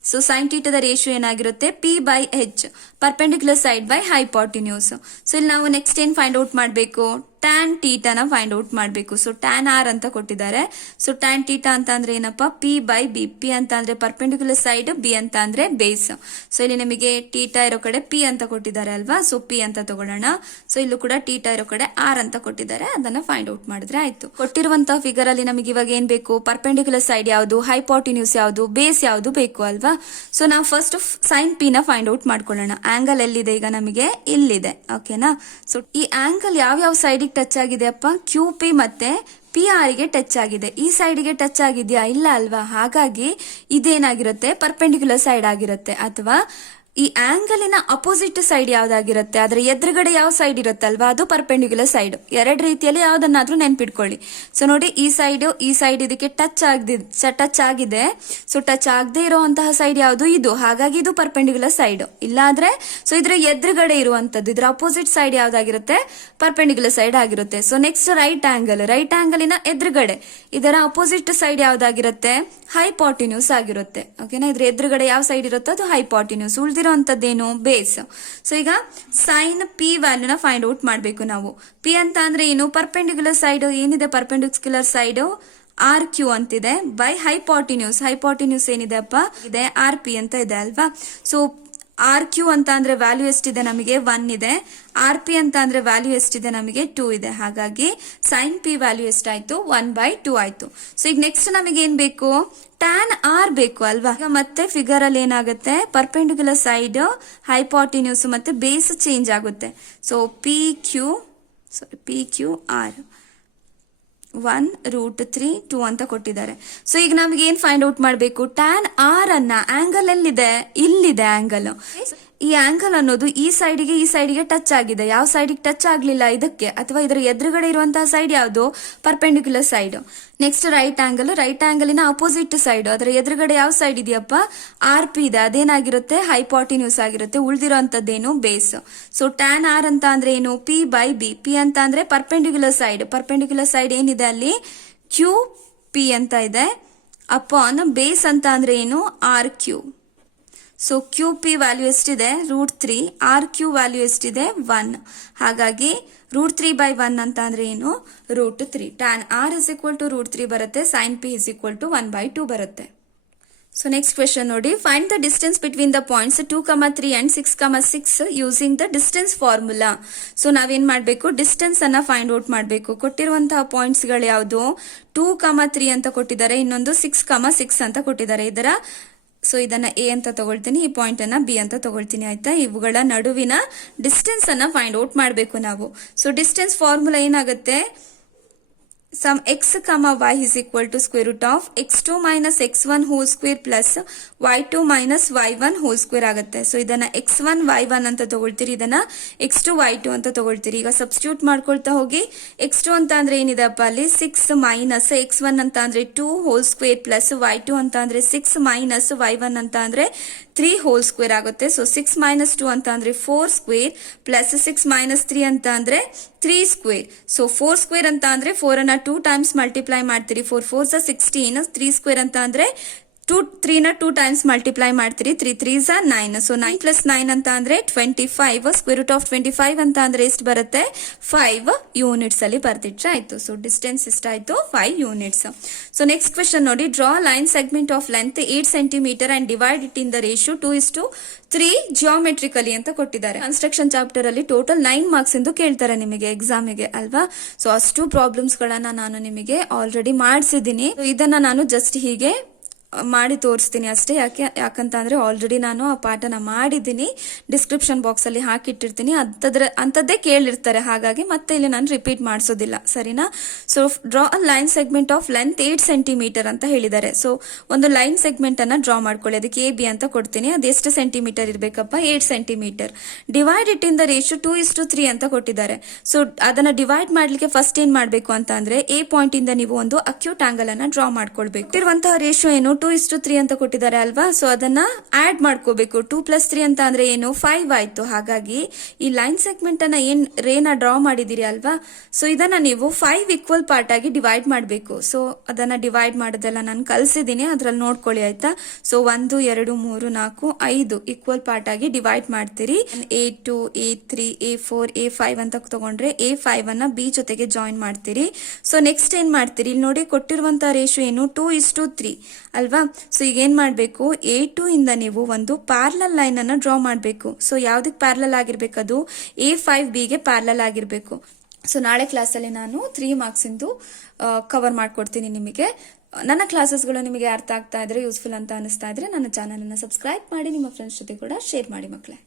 ಸೊ ಸೈನ್ ಟೀಟಾದ ರೇಷಿಯೋ ಏನಾಗಿರುತ್ತೆ, P/H, perpendicular side by hypotenuse. So ಇಲ್ಲಿ ನಾವು ನೆಕ್ಸ್ಟ್ ಏನ್ ಫೈಂಡ್ ಔಟ್ ಮಾಡಬೇಕು, ಟ್ಯಾನ್ ಟೀಟಾನ ಫೈಂಡ್ ಔಟ್ ಮಾಡಬೇಕು. ಸೊ ಟ್ಯಾನ್ ಆರ್ ಅಂತ ಕೊಟ್ಟಿದ್ದಾರೆ. ಸೊ ಟ್ಯಾನ್ ಟೀಟಾ ಅಂತ ಅಂದ್ರೆ ಏನಪ್ಪಾ, P/B. P ಅಂತ ಅಂದ್ರೆ ಪರ್ಪೆಂಡಿಕ್ಯುಲರ್ ಸೈಡ್, ಬಿ ಅಂತ ಅಂದ್ರೆ ಬೇಸ್. ಸೊ ಇಲ್ಲಿ ನಿಮಗೆ ಟೀಟಾ ಇರೋ ಕಡೆ ಪಿ ಅಂತ ಕೊಟ್ಟಿದ್ದಾರೆ ಅಲ್ವಾ, ಸೊ ಪಿ ಅಂತ ತಗೊಳ್ಳೋಣ. ಸೊ ಇಲ್ಲೂ ಕೂಡ ಟೀಟಾ ಇರೋ ಕಡೆ ಆರ್ ಅಂತ ಕೊಟ್ಟಿದ್ದಾರೆ, ಅದನ್ನ ಫೈಂಡ್ ಔಟ್ ಮಾಡಿದ್ರೆ ಆಯ್ತು. ಕೊಟ್ಟಿರುವಂತಹ ಫಿಗರ್ ಅಲ್ಲಿ ನಮಗೆ ಇವಾಗ ಏನ್ ಬೇಕು, ಪರ್ಪೆಂಡಿಕ್ಯುಲರ್ ಸೈಡ್ ಯಾವುದು, ಹೈಪಾಟಿನ್ಯೂಸ್ ಯಾವುದು, ಬೇಸ್ ಯಾವುದು ಬೇಕು ಅಲ್ವಾ. ಸೊ ನಾವು ಫಸ್ಟ್ ಸೈನ್ ಪಿ ನ ಫೈಂಡ್ ಔಟ್ ಮಾಡ್ಕೊಳ್ಳೋಣ. ಆಂಗಲ್ ಎಲ್ಲಿದೆ ಈಗ ನಮಗೆ, ಇಲ್ಲಿದೆ. ಓಕೆನಾ, ಸೊ ಈ ಆಂಗಲ್ ಯಾವ ಸೈಡ್ ಟಚ್ ಆಗಿದೆ ಅಪ್ಪ, ಕ್ಯೂ ಪಿ ಮತ್ತೆ ಪಿ ಆರ್ ಗೆ ಟಚ್ ಆಗಿದೆ. ಈ ಸೈಡ್ ಗೆ ಟಚ್ ಆಗಿದ್ಯಾ, ಇಲ್ಲ ಅಲ್ವಾ, ಹಾಗಾಗಿ ಇದೇನಾಗಿರುತ್ತೆ, ಪರ್ಪೆಂಡಿಕ್ಯುಲರ್ ಸೈಡ್ ಆಗಿರುತ್ತೆ. ಅಥವಾ ಈ ಆಂಗಲಿನ ಅಪೋಸಿಟ್ ಸೈಡ್ ಯಾವ್ದಾಗಿರುತ್ತೆ, ಅದರ ಎದುರುಗಡೆ ಯಾವ ಸೈಡ್ ಇರುತ್ತಲ್ವಾ, ಅದು ಪರ್ಪೆಂಡಿಕ್ಯುಲರ್ ಸೈಡ್. ಎರಡು ರೀತಿಯಲ್ಲಿ ಯಾವ್ದನ್ನಾದ್ರೂ ನೆನ್ಪಿಟ್ಕೊಳ್ಳಿ. ಸೊ ನೋಡಿ ಈ ಸೈಡ್ ಇದಕ್ಕೆ ಟಚ್ ಆಗಿದೆ. ಸೊ ಟಚ್ ಆಗದೆ ಇರುವಂತಹ ಸೈಡ್ ಯಾವುದು, ಇದು. ಹಾಗಾಗಿ ಇದು ಪರ್ಪೆಂಡಿಕ್ಯುಲರ್ ಸೈಡ್. ಇಲ್ಲಾದ್ರೆ ಸೊ ಇದ್ರ ಎದುರುಗಡೆ ಇರುವಂತದ್ದು, ಇದ್ರ ಅಪೋಸಿಟ್ ಸೈಡ್ ಯಾವ್ದಾಗಿರುತ್ತೆ, ಪರ್ಪೆಂಡಿಕ್ಯುಲರ್ ಸೈಡ್ ಆಗಿರುತ್ತೆ. ಸೊ ನೆಕ್ಸ್ಟ್ ರೈಟ್ ಆಂಗಲಿನ ಎದುರುಗಡೆ ಇದರ ಅಪೋಸಿಟ್ ಸೈಡ್ ಯಾವ್ದಾಗಿರುತ್ತೆ, ಹೈಪಾಟಿನ್ಯೂಸ್ ಆಗಿರುತ್ತೆ. ಓಕೆನಾ, ಇದ್ರ ಎದುರುಗಡೆ ಯಾವ ಸೈಡ್ ಇರುತ್ತೋ ಅದು ಹೈಪಾಟಿನ್ಯೂಸ್. ಉಳಿದಿರುವಂತದ್ದೇನು, ಬೇಸ್. ಸೊ ಈಗ ಸೈನ್ ಪಿ ವ್ಯಾಲ್ಯೂನ ಫೈಂಡ್ ಔಟ್ ಮಾಡಬೇಕು ನಾವು. ಪಿ ಅಂತ ಅಂದ್ರೆ ಏನು, ಪರ್ಪೆಂಡಿಕ್ಯುಲರ್ ಸೈಡ್ ಏನಿದೆ, ಪರ್ಪೆಂಡಿಕ್ಯುಲರ್ ಸೈಡ್ ಆರ್ ಕ್ಯೂ ಅಂತಿದೆ ಬೈ ಹೈಪಾಟಿನ್ಯೂಸ್ ಏನಿದೆ ಅಪ್ಪ, ಇದೆ ಆರ್ ಪಿ ಅಂತ ಇದೆ ಅಲ್ವಾ. ಸೊ ಆರ್ ಕ್ಯೂ ಅಂತ ಅಂದ್ರೆ ವ್ಯಾಲ್ಯೂ ಎಷ್ಟಿದೆ ನಮಗೆ, 1 ಇದೆ. ಆರ್ ಪಿ ಅಂತ ಅಂದ್ರೆ ವ್ಯಾಲ್ಯೂ ಎಷ್ಟಿದೆ ನಮಗೆ, 2 ಇದೆ. ಹಾಗಾಗಿ ಸೈನ್ ಪಿ ವ್ಯಾಲ್ಯೂ ಎಷ್ಟಾಯ್ತು, 1/2 ಆಯ್ತು. ಸೊ ಈಗ ನೆಕ್ಸ್ಟ್ ನಮಗೆ ಏನ್ ಬೇಕು, ಟ್ಯಾನ್ ಆರ್ ಬೇಕು ಅಲ್ವಾ. ಈಗ ಮತ್ತೆ ಫಿಗರ್ ಅಲ್ಲಿ ಏನಾಗುತ್ತೆ, ಪರ್ಪೆಂಡಿಕ್ಯುಲರ್ ಸೈಡ್, ಹೈಪಾಟಿನ್ಯೂಸ್ ಮತ್ತೆ ಬೇಸ್ ಚೇಂಜ್ ಆಗುತ್ತೆ. ಸೊ ಪಿ ಕ್ಯೂ ಆರ್ 1√3 2 ಅಂತ ಕೊಟ್ಟಿದ್ದಾರೆ. ಸೊ ಈಗ ನಮಗೆ ಏನ್ ಫೈಂಡ್ ಔಟ್ ಮಾಡಬೇಕು? ಟ್ಯಾನ್ ಆರ್ ಅನ್ನ ಆಂಗಲ್ ಎಲ್ಲಿದೆ? ಇಲ್ಲಿದೆ ಆಂಗಲ್. ಈ ಆಂಗಲ್ ಅನ್ನೋದು ಈ ಸೈಡಿಗೆ ಟಚ್ ಆಗಿದೆ. ಯಾವ ಸೈಡಿಗೆ ಟಚ್ ಆಗ್ಲಿಲ್ಲ ಇದಕ್ಕೆ, ಅಥವಾ ಇದರ ಎದುರುಗಡೆ ಇರುವಂತಹ ಸೈಡ್ ಯಾವುದು? Perpendicular side. ನೆಕ್ಸ್ಟ್ ರೈಟ್ ಆಂಗಲಿನ ಅಪೋಸಿಟ್ ಸೈಡ್, ಅದರ ಎದುರುಗಡೆ ಯಾವ ಸೈಡ್ ಇದೆಯಪ್ಪ? RP ಇದೆ. ಅದೇನಾಗಿರುತ್ತೆ? ಹೈಪಾಟಿನ್ಯೂಸ್ ಆಗಿರುತ್ತೆ. ಉಳಿದಿರೋಂಥದ್ದೇನು? ಬೇಸ್. ಸೊ ಟ್ಯಾನ್ ಆರ್ ಅಂತ ಅಂದ್ರೆ ಏನು? P/B. P ಅಂತ ಅಂದ್ರೆ ಪರ್ಪೆಂಡಿಕ್ಯುಲರ್ ಸೈಡ್ ಏನಿದೆ ಅಲ್ಲಿ? QP ಅಂತ ಇದೆ. ಅಪಾನ್ ಬೇಸ್ ಅಂತ ಅಂದ್ರೆ ಏನು? RQ. ಸೊ QP ವ್ಯಾಲ್ಯೂ ಎಷ್ಟಿದೆ? √3. RQ ವ್ಯಾಲ್ಯೂ ಎಷ್ಟಿದೆ? 1. ಹಾಗಾಗಿ √3/1 ಅಂತ ಅಂದ್ರೆ ಏನು? √3. Tan r is equal to √3 ಬರುತ್ತೆ. Sine P is equal to 1/2 ಬರುತ್ತೆ. ಸೊ ನೆಕ್ಸ್ಟ್ ಕ್ವೆಶನ್ ನೋಡಿ. Find the distance between the points 2,3 and 6,6 using the distance formula. So ನಾವೇನ್ ಮಾಡಬೇಕು? ಡಿಸ್ಟೆನ್ಸ್ ಅನ್ನ ಫೈಂಡ್ ಔಟ್ ಮಾಡಬೇಕು. ಕೊಟ್ಟಿರುವಂತಹ ಪಾಯಿಂಟ್ಸ್ ಗಳು ಯಾವುದು? 2,3 ಅಂತ ಕೊಟ್ಟಿದ್ದಾರೆ, ಇನ್ನೊಂದು 6,6 ಅಂತ ಕೊಟ್ಟಿದ್ದಾರೆ. ಸೊ ಇದನ್ನ A ಅಂತ ತಗೊಳ್ತೀನಿ, ಈ ಪಾಯಿಂಟ್ ಅನ್ನ B ಅಂತ ತಗೊಳ್ತೀನಿ. ಆಯ್ತಾ? ಇವುಗಳ ನಡುವಿನ ಡಿಸ್ಟೆನ್ಸ್ ಅನ್ನ ಫೈಂಡ್ ಔಟ್ ಮಾಡಬೇಕು ನಾವು. ಸೊ ಡಿಸ್ಟೆನ್ಸ್ ಫಾರ್ಮುಲಾ ಏನಾಗುತ್ತೆ? Sum x, y is equal to square root of x2 minus x1 whole square plus y2 minus y1 whole square ಆಗುತ್ತೆ. ಸೊ ಇದನ್ನ x1 y1 ಅಂತ ತಗೊಳ್ತೀರಿ, ಇದನ್ನ x2 y2 ಅಂತ ತಗೊಳ್ತೀರಿ. ಈಗ ಸಬ್ಸ್ಟಿಟ್ಯೂಟ್ ಮಾಡ್ಕೊಳ್ತಾ ಹೋಗಿ. x2 ಅಂತ ಅಂದ್ರೆ ಏನಿದೆಪ್ಪ ಅಲ್ಲಿ? 6 ಮೈನಸ್ x1 ಅಂತ ಅಂದ್ರೆ 2 ಹೋಲ್ ಸ್ಕ್ವೇರ್ ಪ್ಲಸ್ y2 ಅಂತ ಅಂದ್ರೆ 6 ಮೈನಸ್ y1 ಅಂತ ಅಂದ್ರೆ 3 ಹೋಲ್ ಸ್ಕ್ವೇರ್ ಆಗುತ್ತೆ. ಸೊ 6 ಮೈನಸ್ 2 ಅಂತ ಅಂದ್ರೆ 4 ಸ್ಕ್ವೇರ್ ಪ್ಲಸ್ 6 ಮೈನಸ್ 3 ಅಂತ ಅಂದ್ರೆ 3 ಸ್ಕ್ವೇರ್. ಸೊ 4 ಸ್ಕ್ವೇರ್ ಅಂತ ಅಂದ್ರೆ 4 ಅನ್ನ 2 ಟೈಮ್ಸ್ ಮಲ್ಟಿಪ್ಲೈ ಮಾಡ್ತೀರಿ. 4 4 16. 3 ಸ್ಕ್ವೇರ್ ಅಂತ ಅಂದ್ರೆ 3 ನ 2 ಟೈಮ್ಸ್ ಮಲ್ಟಿಪ್ಲೈ ಮಾಡ್ತೀರಿ. 3 3 9. ಸೊ 9 ಪ್ಲಸ್ 9 ಅಂತ ಅಂದ್ರೆ 25. ಸ್ಕ್ವೇರ್ ರೂಟ್ ಆಫ್ 25 ಅಂತ ಅಂದ್ರೆ ಎಷ್ಟು ಬರುತ್ತೆ? 5 ಯೂನಿಟ್ಸ್ ಅಲ್ಲಿ ಬರ್ತಿಟ್ರೆ ಆಯ್ತು. ಸೊ ಡಿಸ್ಟೆನ್ಸ್ ಎಷ್ಟಾಯ್ತು? 5 ಯೂನಿಟ್ಸ್. ಸೊ ನೆಕ್ಸ್ಟ್ ಕ್ವೆಶನ್ ನೋಡಿ. Draw line segment of length 8 centimetre and divide it in the ratio 2:3 ಜಿಯೋಮೆಟ್ರಿಕಲಿ ಅಂತ ಕೊಟ್ಟಿದ್ದಾರೆ. ಕನ್ಸ್ಟ್ರಕ್ಷನ್ ಚಾಪ್ಟರ್ ಅಲ್ಲಿ ಟೋಟಲ್ 9 ಮಾರ್ಕ್ಸ್ ಎಂದು ಕೇಳ್ತಾರೆ ನಿಮಗೆ ಎಕ್ಸಾಮಿಗೆ ಅಲ್ವಾ? ಸೊ ಅಷ್ಟು ಪ್ರಾಬ್ಲಮ್ಸ್ ಗಳನ್ನ ನಾನು ನಿಮಗೆ ಆಲ್ರೆಡಿ ಮಾಡಿಸಿದ್ದೀನಿ. ಇದನ್ನ ನಾನು ಜಸ್ಟ್ ಹೀಗೆ ಮಾಡಿ ತೋರಿಸ್ತೀನಿ ಅಷ್ಟೇ. ಯಾಕಂತ ಅಂದ್ರೆ ಆಲ್ರೆಡಿ ನಾನು ಆ ಪಾಠನ ಮಾಡಿದ್ದೀನಿ, ಡಿಸ್ಕ್ರಿಪ್ಷನ್ ಬಾಕ್ಸ್ ಅಲ್ಲಿ ಹಾಕಿಟ್ಟಿರ್ತೀನಿ. ಅಂತದ್ದೇ ಕೇಳಿರ್ತಾರೆ, ಹಾಗಾಗಿ ಮತ್ತೆ ಇಲ್ಲಿ ನಾನು ರಿಪೀಟ್ ಮಾಡಿಸೋದಿಲ್ಲ, ಸರಿನಾ? So draw a line segment of length 8 centimetre ಅಂತ ಹೇಳಿದ್ದಾರೆ. ಸೊ ಒಂದು ಲೈನ್ ಸೆಗ್ಮೆಂಟ್ ಅನ್ನ ಡ್ರಾ ಮಾಡ್ಕೊಳ್ಳಿ. ಅದಕ್ಕೆ AB ಅಂತ ಕೊಡ್ತೀನಿ. ಅದೆಷ್ಟು ಸೆಂಟಿಮೀಟರ್ ಇರ್ಬೇಕಪ್ಪ? 8 centimetre. Divide it in the ratio 2:3 ಅಂತ ಕೊಟ್ಟಿದ್ದಾರೆ. ಸೊ ಅದನ್ನ ಡಿವೈಡ್ ಮಾಡ್ಲಿಕ್ಕೆ ಫಸ್ಟ್ ಏನ್ ಮಾಡ್ಬೇಕು ಅಂತ ಅಂದ್ರೆ A ಪಾಯಿಂಟ್ ಇಂದ ನೀವು ಒಂದು ಅಕ್ಯೂಟ್ ಆಂಗಲ್ ಅನ್ನ ಡ್ರಾ ಮಾಡ್ಕೊಳ್ಬೇಕು. ಇರುವಂತಹ ರೇಷಿಯೋ ಏನು? 2:3 ಅಂತ ಕೊಟ್ಟಿದ್ದಾರೆ ಅಲ್ವಾ? ಸೊ ಅದನ್ನ ಆಡ್ ಮಾಡ್ಕೋಬೇಕು. 2 + 3 ಅಂತ ಅಂದ್ರೆ ಏನು? 5 ಆಯ್ತು. ಹಾಗಾಗಿ ಈ ಲೈನ್ ಸೆಗ್ಮೆಂಟ್ ಅನ್ನ ಏನ್ ರೇನ ಡ್ರಾ ಮಾಡಿದಿರಿ ಅಲ್ವಾ? ಸೊ ಇದನ್ನ ನೀವು 5 ಈಕ್ವಲ್ ಪಾರ್ಟ್ ಆಗಿ ಡಿವೈಡ್ ಮಾಡಬೇಕು. ಸೊ ಅದನ್ನ ಡಿವೈಡ್ ಮಾಡೋದೆಲ್ಲ ನಾನು ಕಲ್ಸಿದ್ದೀನಿ, ಅದ್ರಲ್ಲಿ ನೋಡ್ಕೊಳ್ಳಿ ಆಯ್ತಾ? ಸೊ 1 2 3 4 5 ಈಕ್ವಲ್ ಪಾರ್ಟ್ ಆಗಿ ಡಿವೈಡ್ ಮಾಡ್ತೀರಿ. A2 A3 A4 A5 ಅಂತ ತಗೊಂಡ್ರೆ A5 ಅನ್ನ B ಜೊತೆಗೆ ಜಾಯಿನ್ ಮಾಡ್ತೀರಿ. ಸೊ ನೆಕ್ಸ್ಟ್ ಏನ್ ಮಾಡ್ತೀರಿ? ಇಲ್ಲಿ ನೋಡಿ ಕೊಟ್ಟಿರುವಂತಹ ರೇಷಿಯೋ ಏನು? 2:3 ಅಲ್ವಾ? ಸೊ ಈಗ ಏನ್ ಮಾಡ್ಬೇಕು? A2 ಇಂದ ನೀವು ಒಂದು ಪ್ಯಾರಲಲ್ ಲೈನ್ ಅನ್ನ ಡ್ರಾ ಮಾಡಬೇಕು. ಸೊ ಯಾವ್ದಕ್ಕೆ ಪ್ಯಾರಲಲ್ ಆಗಿರ್ಬೇಕು? ಅದು A5B ಗೆ ಪ್ಯಾರಲಲ್ ಆಗಿರ್ಬೇಕು. ಸೊ ನಾಳೆ ಕ್ಲಾಸಲ್ಲಿ ನಾನು 3 ಮಾರ್ಕ್ಸ್ ಇಂದು ಕವರ್ ಮಾಡ್ಕೊಡ್ತೀನಿ ನಿಮಗೆ. ನನ್ನ ಕ್ಲಾಸಸ್ಗಳು ನಿಮಗೆ ಅರ್ಥ ಆಗ್ತಾ ಇದ್ರೆ, ಯೂಸ್ಫುಲ್ ಅಂತ ಅನಿಸ್ತಾ ಇದ್ರೆ ನನ್ನ ಚಾನಲ್ ಅನ್ನ ಸಬ್ಸ್ಕ್ರೈಬ್ ಮಾಡಿ, ನಿಮ್ಮ ಫ್ರೆಂಡ್ಸ್ ಜೊತೆ ಕೂಡ ಶೇರ್ ಮಾಡಿ ಮಕ್ಕಳೇ.